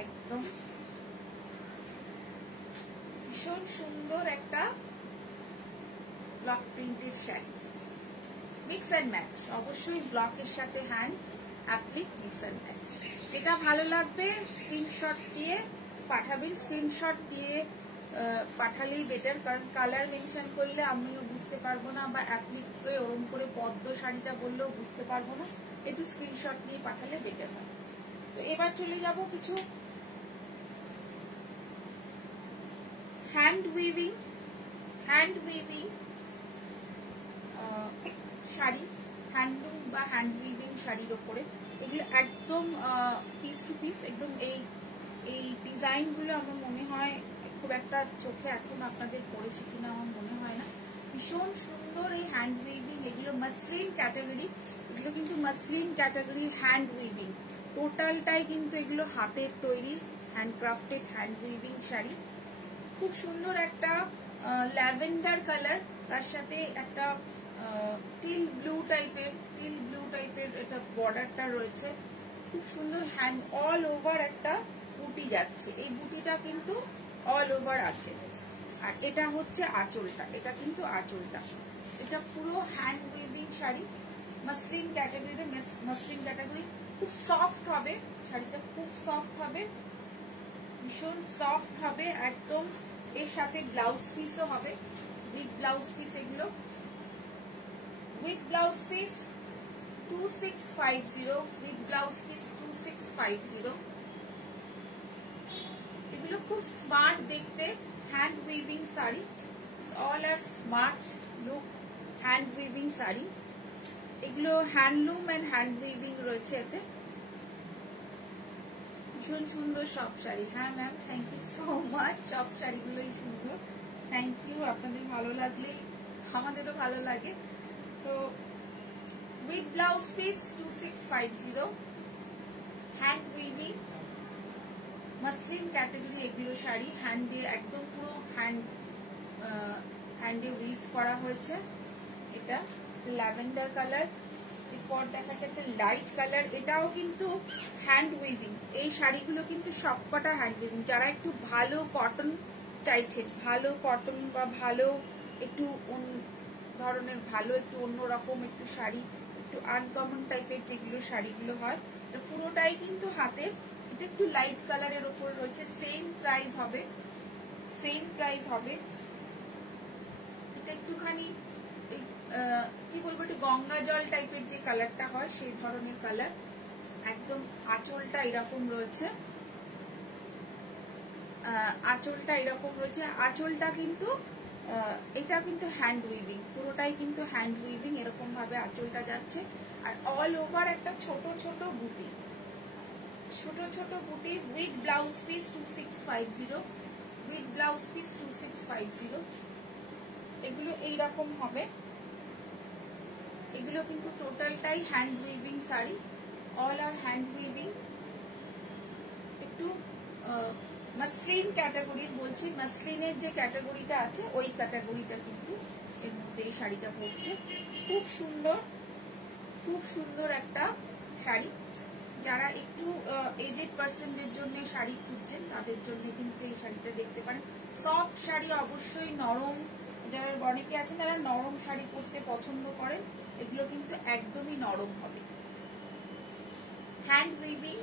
একদম ভীষণ সুন্দর একটা ব্লক প্রিন্টের শাড়ি, মিক্স অ্যান্ড ম্যাচ, অবশ্যই ব্লকের সাথে hand applique, mix and match. এটা ভালো লাগবে স্ক্রিনশট দিয়ে পাঠাবেন, স্ক্রিনশট দিয়ে পাঠালেই বেটার, কারণ কালার মেনশন করলে আমিও বুঝতে পারবো না, বা অ্যাপ্লিকে ওরম করে পদ্ম শাড়িটা বললেও বুঝতে পারবো না, একটু স্ক্রিনশট নিয়ে পাঠালে বেটার হয়। তো এবার চলে যাব কিছু হ্যান্ড উইভিং শাড়ি, হ্যান্ডলুম বা হ্যান্ড উইভিং শাড়ির ওপরে। এগুলো একদম পিস টু পিস, একদম এই ডিজাইনগুলো আমার মনে হয় খুব একটা চোখে এখন আপনাদের পড়েছে কিনা আমার মনে হয় না। ভীষণ সুন্দর এই হ্যান্ড উইভিং, এগুলো মাসলিন ক্যাটাগরি, এগুলো কিন্তু মাসলিন ক্যাটাগরি হ্যান্ড উইভিং, টোটালটাই কিন্তু এগুলো হাতের তৈরি হ্যান্ডক্রাফটেড হ্যান্ড উইভিং শাড়ি। খুব সুন্দর একটা ল্যাভেন্ডার কালার, তার সাথে একটা টিল ব্লু টাইপের এটা বর্ডারটা রয়েছে। খুব সুন্দর হ্যান্ড অল ওভার একটা বুটি যাচ্ছে, এই বুটিটা কিন্তু অল ওভার আছে। আর এটা হচ্ছে আঁচলটা, এটা কিন্তু আঁচলটা। এটা পুরো hand weaving sari, muslin category, muslin category. খুব সফট হবে শাড়িটা, খুব সফট হবে, ভীষণ সফট হবে একদম। এর সাথে ব্লাউজ পিসও হবে, উইথ ব্লাউজ পিস। এগুলো with blouse piece 2650, with blouse piece 2650। এগুলো খুব স্মার্ট দেখতে hand weaving sari, all are smart look hand weaving sari. এগুলো হ্যান্ডলুম এন্ড হ্যান্ড উইভিং রয়েছে এতে। ভীষণ সুন্দর সব শাড়ি। হ্যাঁ ma'am, thank you so much, সব শাড়িগুলোই সুন্দর, থ্যাংক ইউ। আপনাদের ভালো লাগলে আমাদেরও ভালো লাগে। তো with blouse piece 2650, hand weaving muslin category এগুলো শাড়ি, হ্যান্ড দিয়ে একদম পুরো হ্যান্ডে উইভ করা হয়েছে। এটা ল্যাভেন্ডার কালার, এরপর দেখা যাচ্ছে একটা লাইট কালার, এটাও কিন্তু হ্যান্ড উইভিং। এই শাড়িগুলো কিন্তু সবকটা হ্যান্ড উইভিং। যারা একটু ভালো কটন চাইছেন, ভালো কটন বা ভালো একটু ধরনের, ভালো একটু অন্যরকম একটু শাড়ি, একটু আনকমন টাইপের যেগুলো শাড়িগুলো হয়, এটা পুরোটাই কিন্তু হাতে। এটা একটু লাইট কালারের ওপর রয়েছে, সেম প্রাইস হবে, সেম প্রাইস হবে। এটা একটুখানি কি বলবো, একটু গঙ্গা জল টাইপের যে কালারটা হয় সেই ধরনের কালার। একদম আঁচলটা এরকম রয়েছে, আঁচলটা এরকম রয়েছে। আঁচলটা কিন্তু এটা কিন্তু হ্যান্ড উইভিং, পুরোটাই কিন্তু হ্যান্ড উইভিং, এরকম ভাবে আঁচলটা যাচ্ছে। আর অল ওভার একটা ছোট ছোট বুটি, ছোট ছোট বুটি with blouse piece 2650, with blouse piece 2650। এগুলো এইরকম হবে। এগুলো কিন্তু টোটালটাই হ্যান্ড উইভিং শাড়ি, অল আর হ্যান্ড উইভিং। একটু মাসলিন ক্যাটাগরির বলছি, মাসলিনের যে ক্যাটাগরিটা আছে ওই ক্যাটাগরিটা কিন্তু এর মধ্যে এই শাড়িটা পড়ছে। খুব সুন্দর, খুব সুন্দর একটা শাড়ি। যারা একটু এজেড পার্সনদের জন্য শাড়ি খুঁজছেন তাদের জন্য কিন্তু এই শাড়িটা দেখতে পারেন। সফট শাড়ি, অবশ্যই নরম, যারা অনেকে আছেন তারা নরম শাড়ি পরতে পছন্দ করেন, এগুলো কিন্তু একদমই নরম হবে। হ্যান্ড উইভিং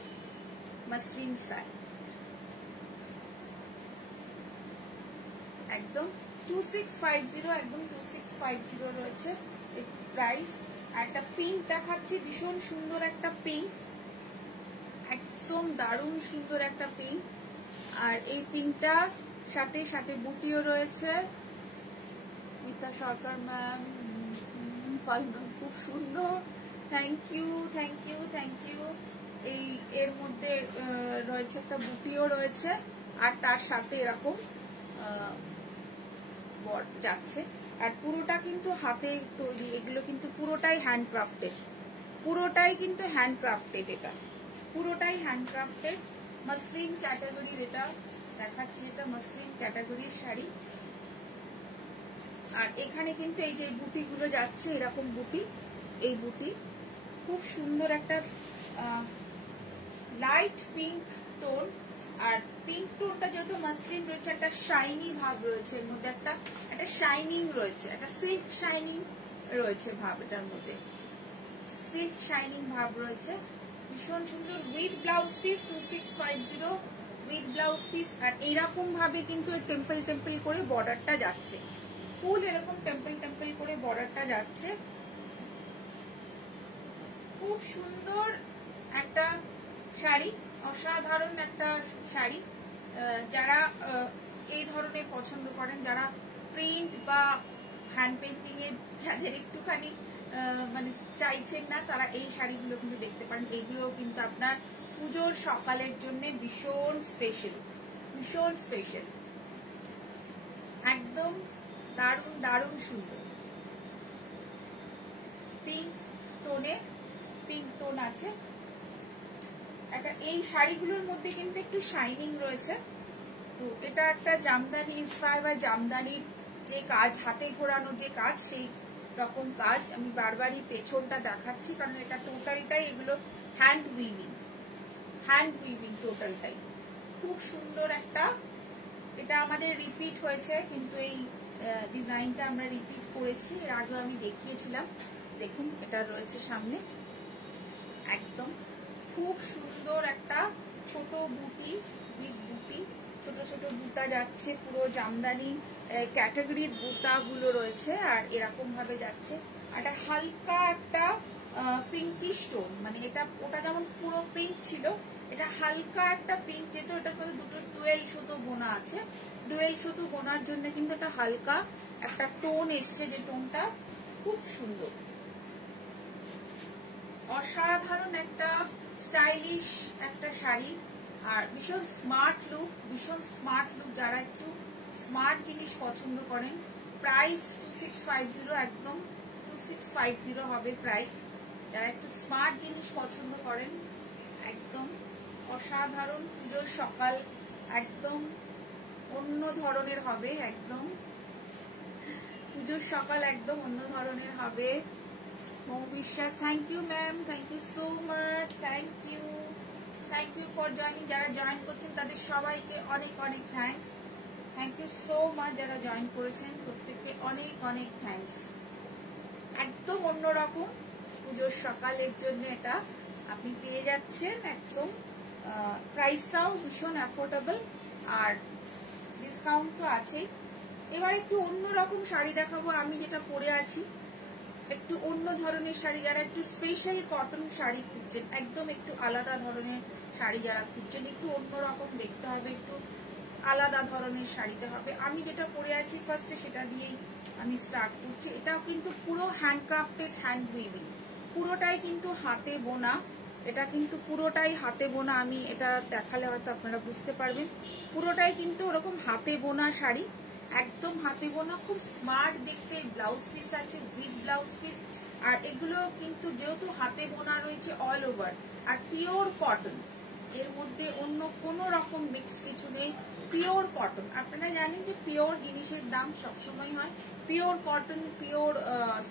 মাসলিন শাড়ি, একদম 2650, একদম 2650 রয়েছে প্রাইস। একটা পিঙ্ক দেখাচ্ছি, ভীষণ সুন্দর একটা পিঙ্ক, একদম দারুণ সুন্দর একটা পিঙ্ক। আর এই পিঙ্কটা সাথে সাথে বুটিও রয়েছে। মিতা সরকার ম্যাম, খুব সুন্দর, thank you thank you thank you. এই এর মধ্যে রয়েছে একটা বুটিও রয়েছে, আর তার সাথে এরকম যাচ্ছে। আর পুরোটা কিন্তু হাতে তৈরি, এগুলো কিন্তু পুরোটাই হ্যান্ডক্রাফটেড, পুরোটাই কিন্তু হ্যান্ডক্রাফটেড, এটা পুরোটাই হ্যান্ডক্রাফটেড। মাসলিন ক্যাটাগরির এটা দেখাচ্ছি, এটা মাসলিন ক্যাটাগরির শাড়ি। আর এখানে কিন্তু এই যে বুটিগুলো যাচ্ছে, এরকম বুটি, এই বুটি খুব সুন্দর একটা লাইট পিঙ্ক টোন। আর পিঙ্ক টোনটা যেহেতু মাসলিন রয়েছে, একটা শাইনি ভাব রয়েছে এর মধ্যে, একটা শাইনিং রয়েছে, একটা সিল্ক শাইনিং রয়েছে ভাব, এটার মধ্যে সিল্ক শাইনিং ভাব রয়েছে, ভীষণ সুন্দর। With blouse piece 2650, with blouse piece. আর এইরকম ভাবে কিন্তু টেম্পল টেম্পল করে বর্ডারটা যাচ্ছে, ফুল এরকম টেম্পল টেম্পল করে বর্ডারটা যাচ্ছে। খুব সুন্দর একটা শাড়ি, অসাধারণ একটা শাড়ি। যারা এই ধরনের পছন্দ করেন, যারা প্রিন্ট বা হ্যান্ড পেন্টিং এর যাদের একটুখানি মানে চাইছেন না, তারা এই শাড়িগুলো কিন্তু দেখতে পারেন। এইগুলো কিন্তু আপনার পুজোর সকালের জন্য ভীষণ স্পেশাল, ভীষণ স্পেশাল, একদম দারুণ দারুণ সুন্দর। পিঙ্ক টোনে, পিঙ্ক টোন আছে একটা। এই শাড়িগুলোর মধ্যে কিন্তু একটু শাইনিং রয়েছে। তো এটা একটা জামদানি ইন্সপায়ার বা জামদানির যে কাজ, হাতে ঘোরানো যে কাজ, সেই রকম কাজ। আমি বারবারই পেছনটা দেখাচ্ছি, কারণ এটা টোটালটাই এগুলো হ্যান্ড উইভিং, হ্যান্ড উইভিং টোটালটাই। খুব সুন্দর একটা, এটা আমাদের রিপিট হয়েছে, কিন্তু এই ডিজাইনটা আমরা রিপিট করেছি, এর আগে আমি দেখিয়েছিলাম। দেখুন এটা রয়েছে সামনে, একদম খুব সুন্দর একটা ছোট বুটি, বিগ বুটি, ছোট ছোট বুটা যাচ্ছে, পুরো জামদানি ক্যাটাগরির বুটাগুলো রয়েছে। আর এরকম ভাবে যাচ্ছে, একটা হালকা একটা পিঙ্কিশ টোন, মানে এটা ওটা যেমন পুরো পিঙ্ক ছিল, এটা হালকা একটা পিঙ্ক, যেহেতু এটার মধ্যে দুটো ডুয়েল সুতো বোনা আছে, ডুয়েল সুতো বোনার জন্য কিন্তু এটা হালকা একটা টোন এসছে, যে টোনটা খুব সুন্দর, অসাধারণ একটা স্টাইলিশ একটা শাড়ি। আর ভীষণ স্মার্ট লুক, ভীষণ স্মার্ট লুক। যারা একটু স্মার্ট জিনিস পছন্দ করেন, প্রাইস 2650, একদম 2650 হবে প্রাইস। যারা একটু স্মার্ট জিনিস পছন্দ করেন, একদম অসাধারণ। পুজোর সকাল একদম অন্য ধরনের হবে, একদম পুজোর সকাল একদম অন্য ধরনের হবে। Mou Biswas, thank you ma'am, thank you so much, thank you for joining. যারা জয়েন করছেন তাদের সবাইকে অনেক অনেক thanks, thank you so much. যারা জয়েন করেছেন প্রত্যেককে অনেক অনেক থ্যাংকস। একদম অন্যরকম পুজোর সকালের জন্য এটা আপনি পেয়ে যাচ্ছেন, একদম প্রাইসটাও ভীষণ অ্যাফোর্ডেবল, আর ডিসকাউন্ট তো আছেই। এবার একটু অন্যরকম শাড়ি দেখাবো, আমি যেটা পরে আছি একটু অন্য ধরনের শাড়ি। যারা একটু স্পেশাল কটন শাড়ি খুঁজছেন, একদম একটু আলাদা ধরনের শাড়ি যারা খুঁজছেন, একটু অন্যরকম দেখতে হবে, একটু আলাদা ধরনের শাড়িতে হবে। আমি যেটা পরে আছি ফার্স্টে সেটা দিয়েই আমি স্টার্ট করছি। এটাও কিন্তু পুরো হ্যান্ডক্রাফটেড, হ্যান্ড উইভিং, পুরোটাই কিন্তু হাতে বোনা, এটা কিন্তু পুরোটাই হাতে বোনা। আমি এটা দেখালে হয়তো আপনারা বুঝতে পারবেন, পুরোটাই কিন্তু ওরকম হাতে বোনা শাড়ি, একদম হাতে বোনা, খুব স্মার্ট দেখতে। ব্লাউজ পিস আছে, উইথ ব্লাউজ পিস। আর এগুলো কিন্তু যেহেতু হাতে বোনা রয়েছে অল ওভার, আর পিওর কটন, এর মধ্যে অন্য কোনো রকম মিক্স কিছু নেই, পিওর কটন। আপনারা জানেন যে পিওর জিনিসের দাম সবসময় হয়, পিওর কটন, পিওর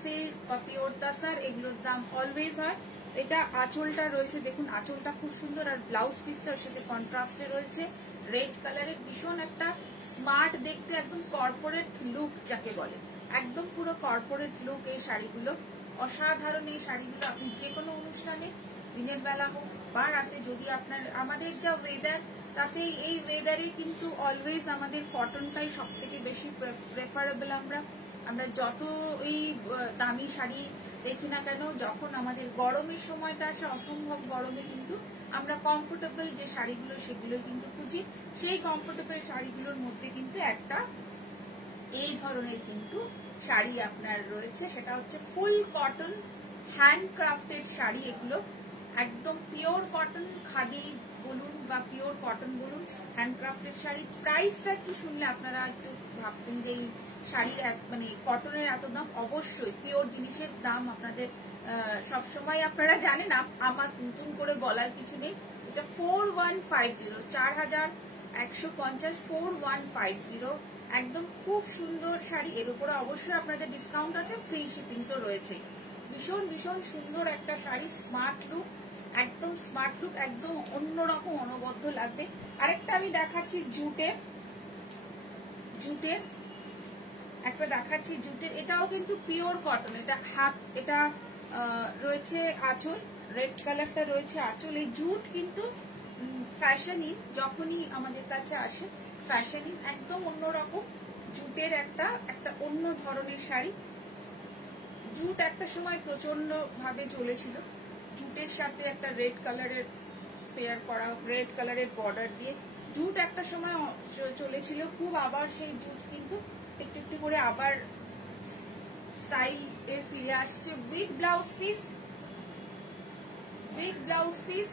সিল্ক বা পিওর তাসার, এগুলোর দাম অলওয়েজ হয়। এটা আঁচলটা রয়েছে, দেখুন আঁচলটা খুব সুন্দর, আর ব্লাউজ পিসটা ওর সাথে কন্ট্রাস্টে রয়েছে রেড কালারের। ভীষণ একটা স্মার্ট দেখতে, একদম কর্পোরেট লুক যাকে বলে, একদম পুরো কর্পোরেট লুক এই শাড়িগুলো। অসাধারণ এই শাড়িগুলো। আপনি যে কোনো অনুষ্ঠানে দিনের বেলা হোক বা রাতে, যদি আপনার, আমাদের যা ওয়েদার, তাতে এই ওয়েদারে কিন্তু অলওয়েজ আমাদের কটনটাই সব থেকে বেশি প্রেফারেবল। আমরা যত এই দামি শাড়ি দেখি না কেন, যখন আমাদের গরমের সময়টা আসে, অসম্ভব গরমে কিন্তু আমরা কমফোর্টেবল যে শাড়িগুলো সেগুলো কিন্তু খুঁজি। সেই কমফোর্টেবল শাড়িগুলোর মধ্যে কিন্তু একটা এই ধরনের কিন্তু শাড়ি আপনার রয়েছে, সেটা হচ্ছে ফুল কটন হ্যান্ডক্রাফটেড শাড়ি। এগুলো একদম পিওর কটন, খাদি বলুন বা পিওর কটন বলুন, হ্যান্ডক্রাফটেড শাড়ি। প্রাইসটা একটু শুনলে আপনারা একটু ভাববেন যে এই শাড়ির মানে কটনের এত দাম। অবশ্যই পিওর জিনিসের দাম আপনাদের সবসময় আপনারা জানেন, আমার নতুন করে বলার কিছু নেই। এটা 4150, 4150, 4150, একদম খুব সুন্দর শাড়ি। এর উপরে অবশ্যই আপনাদের ডিসকাউন্ট আছে, ফ্রি শিপিং তো রয়েছে। ভীষণ ভীষণ সুন্দর একটা শাড়ি, স্মার্ট লুক, একদম স্মার্ট লুক, একদম অন্যরকম অনবদ্য লাগবে। আরেকটা আমি দেখাচ্ছি জুটের একটা দেখাচ্ছি জুটের। এটাও কিন্তু পিওর কটন। এটা হাত, এটা রয়েছে আঁচল, রেড কালারটা রয়েছে আঁচল। এই জুট কিন্তু ফ্যাশনই, যখনই আমাদের কাছে আসে ফ্যাশনই, একদম অন্যরকম জুটের একটা অন্য ধরনের শাড়ি। জুট একটা সময় প্রচন্ড ভাবে চলেছিল, জুটের সাথে একটা রেড কালারের পেয়ার করা, রেড কালারের বর্ডার দিয়ে জুট একটা সময় চলেছিল খুব। আবার সেই জুট কিন্তু একটু একটু করে আবার স্টাইল এ ফিরে আসছে। উইথ ব্লাউজ পিস,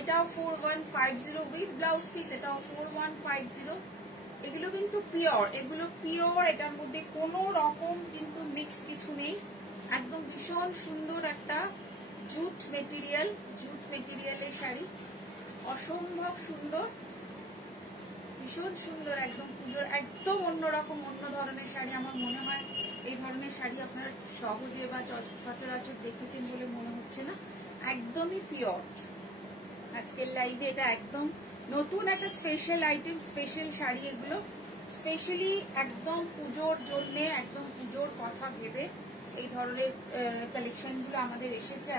এটাও 4150, উইথ ব্লাউজ পিস এটাও 4150। এগুলো কিন্তু পিওর, এটার মধ্যে কোনো রকম কিন্তু মিক্স কিছু নেই। একদম ভীষণ সুন্দর একটা জুট মেটেরিয়ালের শাড়ি, অসম্ভব সুন্দর, ভীষণ সুন্দর, একদম পুজোর একদম অন্যরকম অন্য ধরনের শাড়ি। আমার মনে হয় এই ধরনের শাড়ি আপনারা সহজে বা সচরাচর দেখেছেন বলে মনে হচ্ছে না, একদমই পিওর। আজকের লাইভে এটা একদম নতুন একটা স্পেশাল আইটেম, স্পেশাল শাড়ি। এগুলো স্পেশালি একদম পুজোর জন্য, একদম পুজোর কথা ভেবে এই ধরনের কালেকশনগুলো আমাদের এসেছে।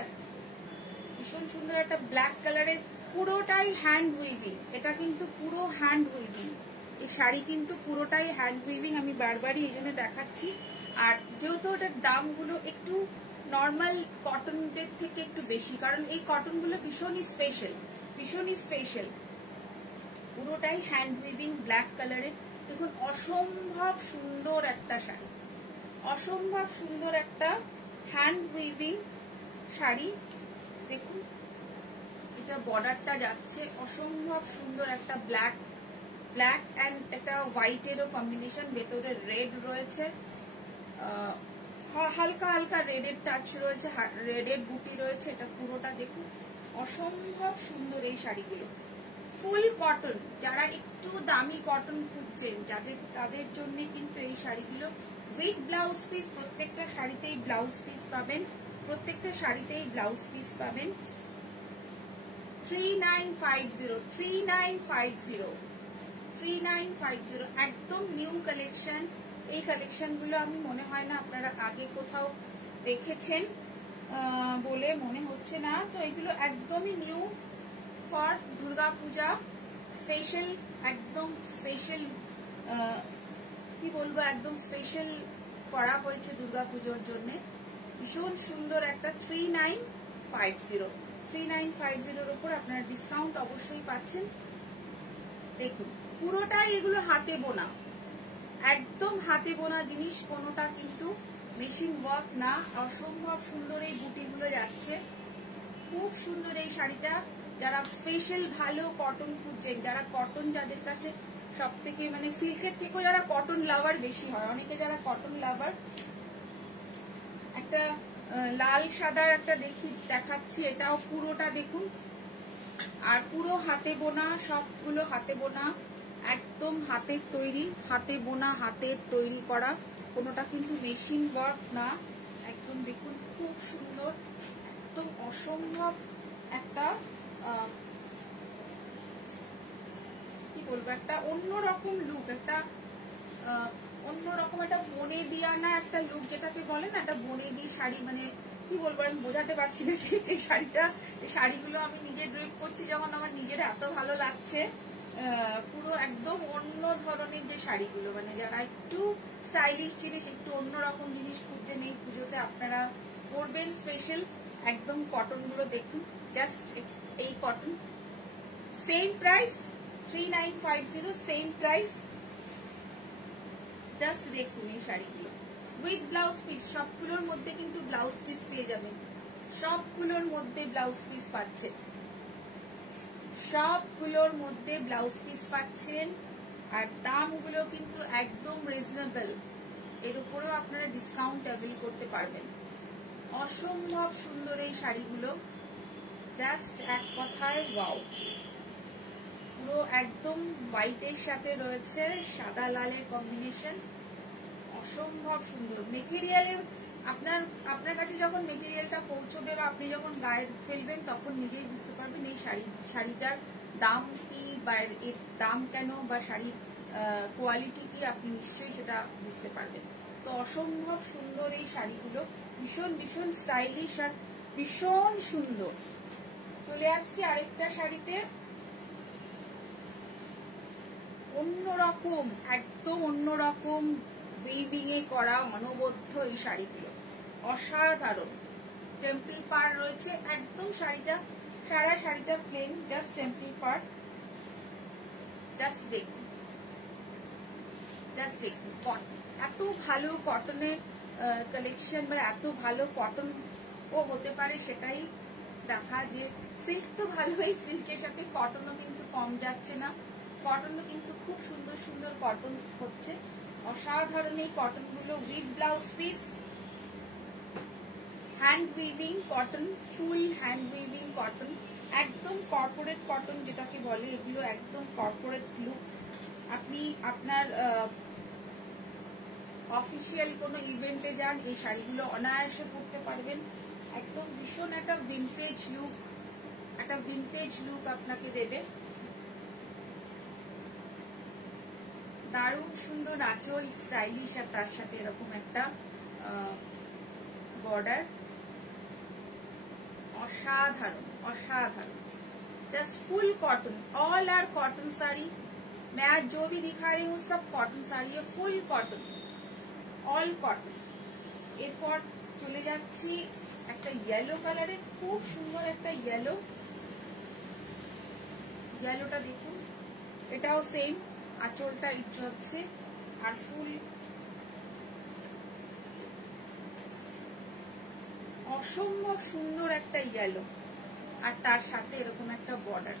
ভীষণ সুন্দর একটা ব্ল্যাক কালারের, পুরোটাই হ্যান্ড উইভিং। এটা কিন্তু পুরো হ্যান্ড উইভিং, এই শাড়ি কিন্তু পুরোটাই হ্যান্ড উইভিং। আমি বারবারই এই জন্য দেখাচ্ছি। আর যেহেতু এটার দামগুলো একটু নর্মাল কটনদের থেকে একটু বেশি, কারণ এই কটনগুলো ভীষণই স্পেশাল। পুরোটাই হ্যান্ড উইভিং, ব্ল্যাক কালারের। দেখুন অসম্ভব সুন্দর একটা শাড়ি, অসম্ভব সুন্দর একটা হ্যান্ড উইভিং শাড়ি। দেখুন এটা বর্ডারটা যাচ্ছে, অসম্ভব সুন্দর একটা ব্ল্যাক অ্যান্ড একটা হোয়াইটেরও কম্বিনেশন, ভেতরে রেড রয়েছে, হালকা হালকা রেডের টাচ রয়েছে, রেডের বুটি রয়েছে। এটা পুরোটা দেখুন অসম্ভব সুন্দর এই শাড়িগুলো। ফুল কটন, যারা একটু দামি কটন খুঁজছেন তাদের জন্য কিন্তু এই শাড়িগুলো। উইথ ব্লাউজ পিস, প্রত্যেকটা শাড়িতেই ব্লাউজ পিস পাবেন, 3950, একদম নিউ কালেকশন। এই কালেকশনগুলো আমি মনে হয় না আপনারা আগে কোথাও দেখেছেন বলে মনে হচ্ছে না। তো এগুলো একদমই new for Durga Puja special, একদম স্পেশাল, কি বলবো, একদম স্পেশাল করা হয়েছে দুর্গা পুজোর জন্য। ভীষণ সুন্দর একটা 3950 উপর আপনারা ডিসকাউন্ট অবশ্যই পাচ্ছেন। দেখুন পুরোটাই এগুলো হাতে বোনা, একদম হাতে বোনা জিনিস, কোনোটা কিন্তু মেশিন ওয়ার্ক না। অসম্ভব সুন্দর এই বুটিগুলো যাচ্ছে, খুব সুন্দর এই শাড়িটা। যারা স্পেশাল ভালো কটন খুঁজছেন, যারা কটন, যাদের কাছে সব থেকে মানে সিল্কের থেকেও যারা কটন লাভার বেশি হয়, অনেকে যারা কটন লাভার। একটা লাল সাদার একটা দেখাচ্ছি, এটাও পুরোটা দেখুন, আর পুরো হাতে বোনা, সবগুলো হাতে বোনা, একদম হাতের তৈরি, হাতে বোনা, হাতের তৈরি করা, কোনোটা কিন্তু মেশিন ওয়ার্ক না। একদম দেখুন খুব সুন্দর, একদম অসম্ভব একটা কি বলবো, একটা অন্যরকম লুক, একটা অন্যরকম একটা বনেদিয়ানা একটা লুক যেটাকে বলে না, একটা বনেদি শাড়ি, মানে কি বলবো আমি বোঝাতে পারছি না ঠিক। এই শাড়িগুলো আমি নিজে ড্রেপ করছি যখন আমার নিজের এত ভালো লাগছে। পুরো একদম অন্য ধরনের যে শাড়িগুলো, মানে যারা একটু স্টাইলিশ জিনিস, একটু অন্যরকম জিনিস খুঁজছেন এই পুজোতে আপনারা পরবেন স্পেশাল। একদম কটন গুলো দেখুন, জাস্ট এই cotton, same price 3950, same price. Just দেখুন এই শাড়িগুলো উইথ ব্লাউজ পিস, সবগুলোর মধ্যে কিন্তু ব্লাউজ পিস পেয়ে যাবেন, সবগুলোর মধ্যে ব্লাউজ পিস পাচ্ছেন, সবগুলোর মধ্যে ব্লাউজ পিস পাচ্ছেন। আর দামগুলো কিন্তু একদম রিজনেবল, এর উপরেও আপনারা ডিসকাউন্ট অ্যাভেল করতে পারবেন। অসম্ভব সুন্দর এই শাড়িগুলো, জাস্ট এক কথায় ওয়াও। পুরো একদম হোয়াইটের সাথে রয়েছে সাদা লালের কম্বিনেশন, অসম্ভব সুন্দর। মেটেরিয়ালের আপনার কাছে যখন মেটেরিয়ালটা পৌঁছবে বা আপনি যখন গায়ে ফেলবেন তখন নিজেই বুঝতে পারবেন এই শাড়িটার দাম কি বা এর দাম কেন বা শাড়ির কোয়ালিটি কি, আপনি নিশ্চয়ই সেটা বুঝতে পারবেন। তো অসম্ভব সুন্দর এই শাড়িগুলো, ভীষণ ভীষণ স্টাইলিশ আর ভীষণ সুন্দর। চলে আসছি আরেকটা শাড়িতে, অন্যরকম, একদম অন্যরকম উইভিং এ করা অনবদ্য এই শাড়িগুলো, অসাধারণ। টেম্পল পাড় রয়েছে একদম, সারা শাড়িটা প্লেন, জাস্ট টেম্পল পাড়। জাস্ট দেখুন, জাস্ট দেখুন এত ভালো কটনের কালেকশন, মানে এত ভালো কটন ও হতে পারে সেটাই দেখা। যে সিল্ক তো ভালোই, সিল্কের সাথে কটনও কিন্তু কম যাচ্ছে না, কটনও কিন্তু খুব সুন্দর সুন্দর কটন হচ্ছে, অসাধারণ এই কটন গুলো with blouse piece. Hand weaving cotton, full hand weaving cotton, একদম কর্পোরেট কটন যেটাকে বলে, এগুলো একদম কর্পোরেট লুকস। আপনি আপনার অফিসিয়াল কোনো ইভেন্টে যান, এই শাড়িগুলো অনায়াসে পরতে পারবেন। একদম ভীষণ একটা ভিন্টেজ লুক, একটা ভিন্টেজ লুক আপনাকে দেবে। দারুণ সুন্দর আঁচল, স্টাইলিশ, আর তার সাথে এরকম একটা बॉर्डर, असाधारण असाधारण, just full cotton, all are cotton sari. मैं आज जो भी दिखा रही हूँ सब कॉटन साड़ी है, फुल कॉटन, ऑल कॉटन। এরপর চলে যাচ্ছি একটা ইয়েলো কালারের, খুব সুন্দর একটা ইয়েলো, ইয়েলোটা দেখুন, এটাও সেম আঁচলটা ইচ্ছে হচ্ছে আর ফুল, অসম্ভব সুন্দর একটা ইয়েলো, আর তার সাথে এরকম একটা বর্ডার,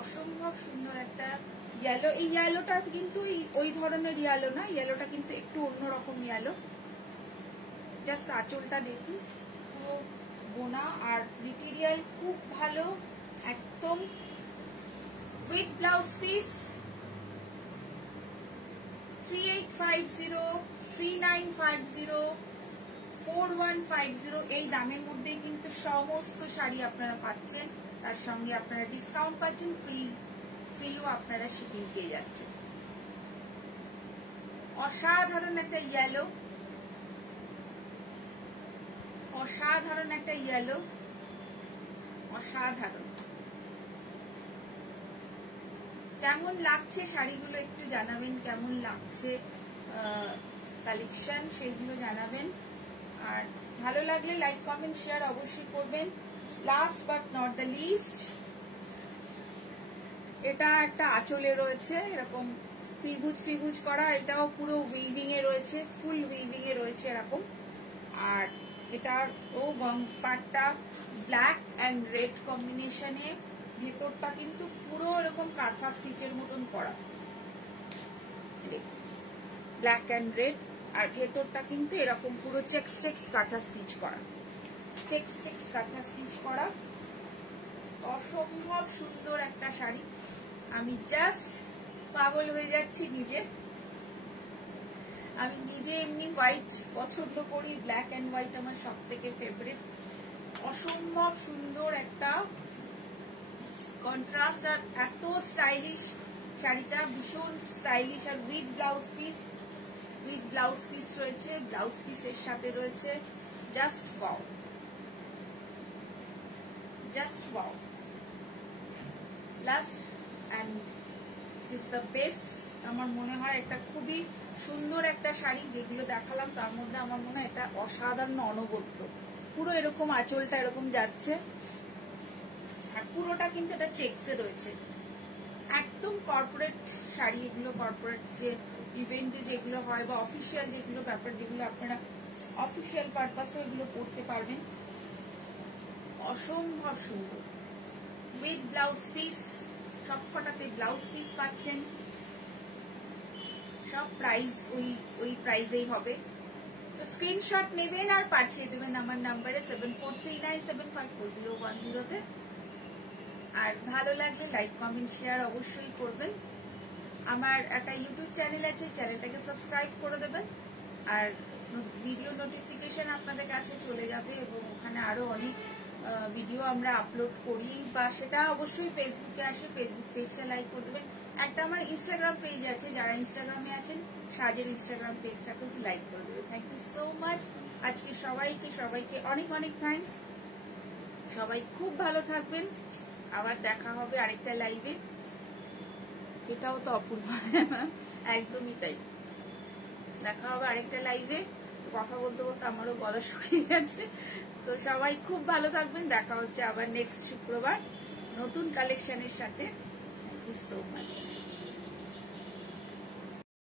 অসম্ভব সুন্দর একটা ইয়েলো। এই ইয়েলোটা কিন্তু ওই ধরনের ইয়েলো না, ইয়েলোটা কিন্তু একটু অন্যরকম ইয়েলো। জাস্ট আঁচলটা দেখুন, পুরো বোনা, আর মেটেরিয়াল খুব ভালো, একদম উইথ ব্লাউজ পিস। 3850, 3950, 4150 এই দামের মধ্যে কিন্তু সমস্ত শাড়ি আপনারা পাচ্ছেন, তার সঙ্গে আপনারা ডিসকাউন্ট পাচ্ছেন, ফ্রিও আপনারা শিপিং পেয়ে যাচ্ছেন। অসাধারণ একটা ইয়েলো, অসাধারণ একটা ইয়েলো, অসাধারণ। কেমন লাগছে শাড়িগুলো একটু জানাবেন, কেমন লাগছে কালেকশন সেগুলো জানাবেন, আর ভালো লাগলে লাইক কমেন্ট শেয়ার অবশ্যই করবেন। Last but not the least, এটা একটা আঁচলে রয়েছে এরকম ত্রিভুজ করা, এটাও পুরো উইভিং এ রয়েছে, ফুল উইভিং এ রয়েছে এরকম, আর এটার পাটটা ব্ল্যাক অ্যান্ড রেড কম্বিনেশনে, ভেতরটা কিন্তু পুরো এরকম কাঁথা স্টিচের মতন করা, ব্ল্যাক অ্যান্ড রেড, আর ভেতরটা কিন্তু এরকম পুরো চেক্স কাঁথা স্টিচ করা, চেক্স কাঁথা স্টিচ করা। অসম্ভব সুন্দর একটা শাড়ি, আমি জাস্ট পাগল হয়ে যাচ্ছি নিজে। আমি নিজে এমনি হোয়াইট পছন্দ করি, ব্ল্যাক অ্যান্ড হোয়াইট আমার সব থেকে ফেভারিট। অসম্ভব সুন্দর একটা কন্ট্রাস্ট আর এত স্টাইলিশ শাড়িটা, ভীষণ স্টাইলিশ। আর উইথ ব্লাউজ পিস রয়েছে, ব্লাউজ পিসের সাথে রয়েছে just wow, just wow. Last and this is the best. আমার মনে হয় একটা খুবই সুন্দর একটা শাড়ি, যেগুলো দেখালাম তার মধ্যে আমার মনে হয় এটা অসাধারণ, অনবদ্য। পুরো এরকম আঁচলটা এরকম যাচ্ছে, আর পুরোটা কিন্তু এটা চেক্সে রয়েছে। একদম কর্পোরেট শাড়ি এগুলো, কর্পোরেট যে ইভেন্টে যেগুলো হয় বা অফিসিয়াল যেগুলো ব্যাপার, যেগুলো আপনারা অফিসিয়াল পারপাসে এগুলো করতে পারবেন। অসম্ভব সুন্দর উইথ ব্লাউজ পিস, সবকটাতে ব্লাউজ পিস পাচ্ছেন। সব প্রাইস ওই প্রাইসেই হবে। তো স্ক্রিনশট নেবেন আর পাঠিয়ে দেবেন আমার নাম্বারে 7439754010 তে। আর ভালো লাগলে লাইক কমেন্ট শেয়ার অবশ্যই করবেন। আমার একটা ইউটিউব চ্যানেল আছে, চ্যানেলটাকে সাবস্ক্রাইব করে দেবেন। আর ভিডিও নোটিফিকেশন আপনাদের কাছে চলে যাবে, এবং ওখানে আরো অনেক ভিডিও আমরা আপলোড করি, বা সেটা অবশ্যই ফেসবুকে আসে, ফেসবুক পেজটা লাইক করে দেবেন। একটা আমার ইনস্টাগ্রাম পেজ আছে, যারা ইনস্টাগ্রামে আছেন সাজের ইনস্টাগ্রাম পেজটাকে একটু লাইক করে দেবেন। Thank you so much. আজকে সবাইকে অনেক অনেক থ্যাংকস। সবাই খুব ভালো থাকবেন। আবার দেখা হবে আরেকটা লাইভে। এটাও তো অপূর্ব, একদমই তাই। দেখা হবে আরেকটা লাইভে। কথা বলতে বলতে আমারও গলা শুকিয়ে গেছে। তো সবাই খুব ভালো থাকবেন। দেখা হচ্ছে আবার নেক্সট শুক্রবার নতুন কালেকশনের সাথে। Thank you so much.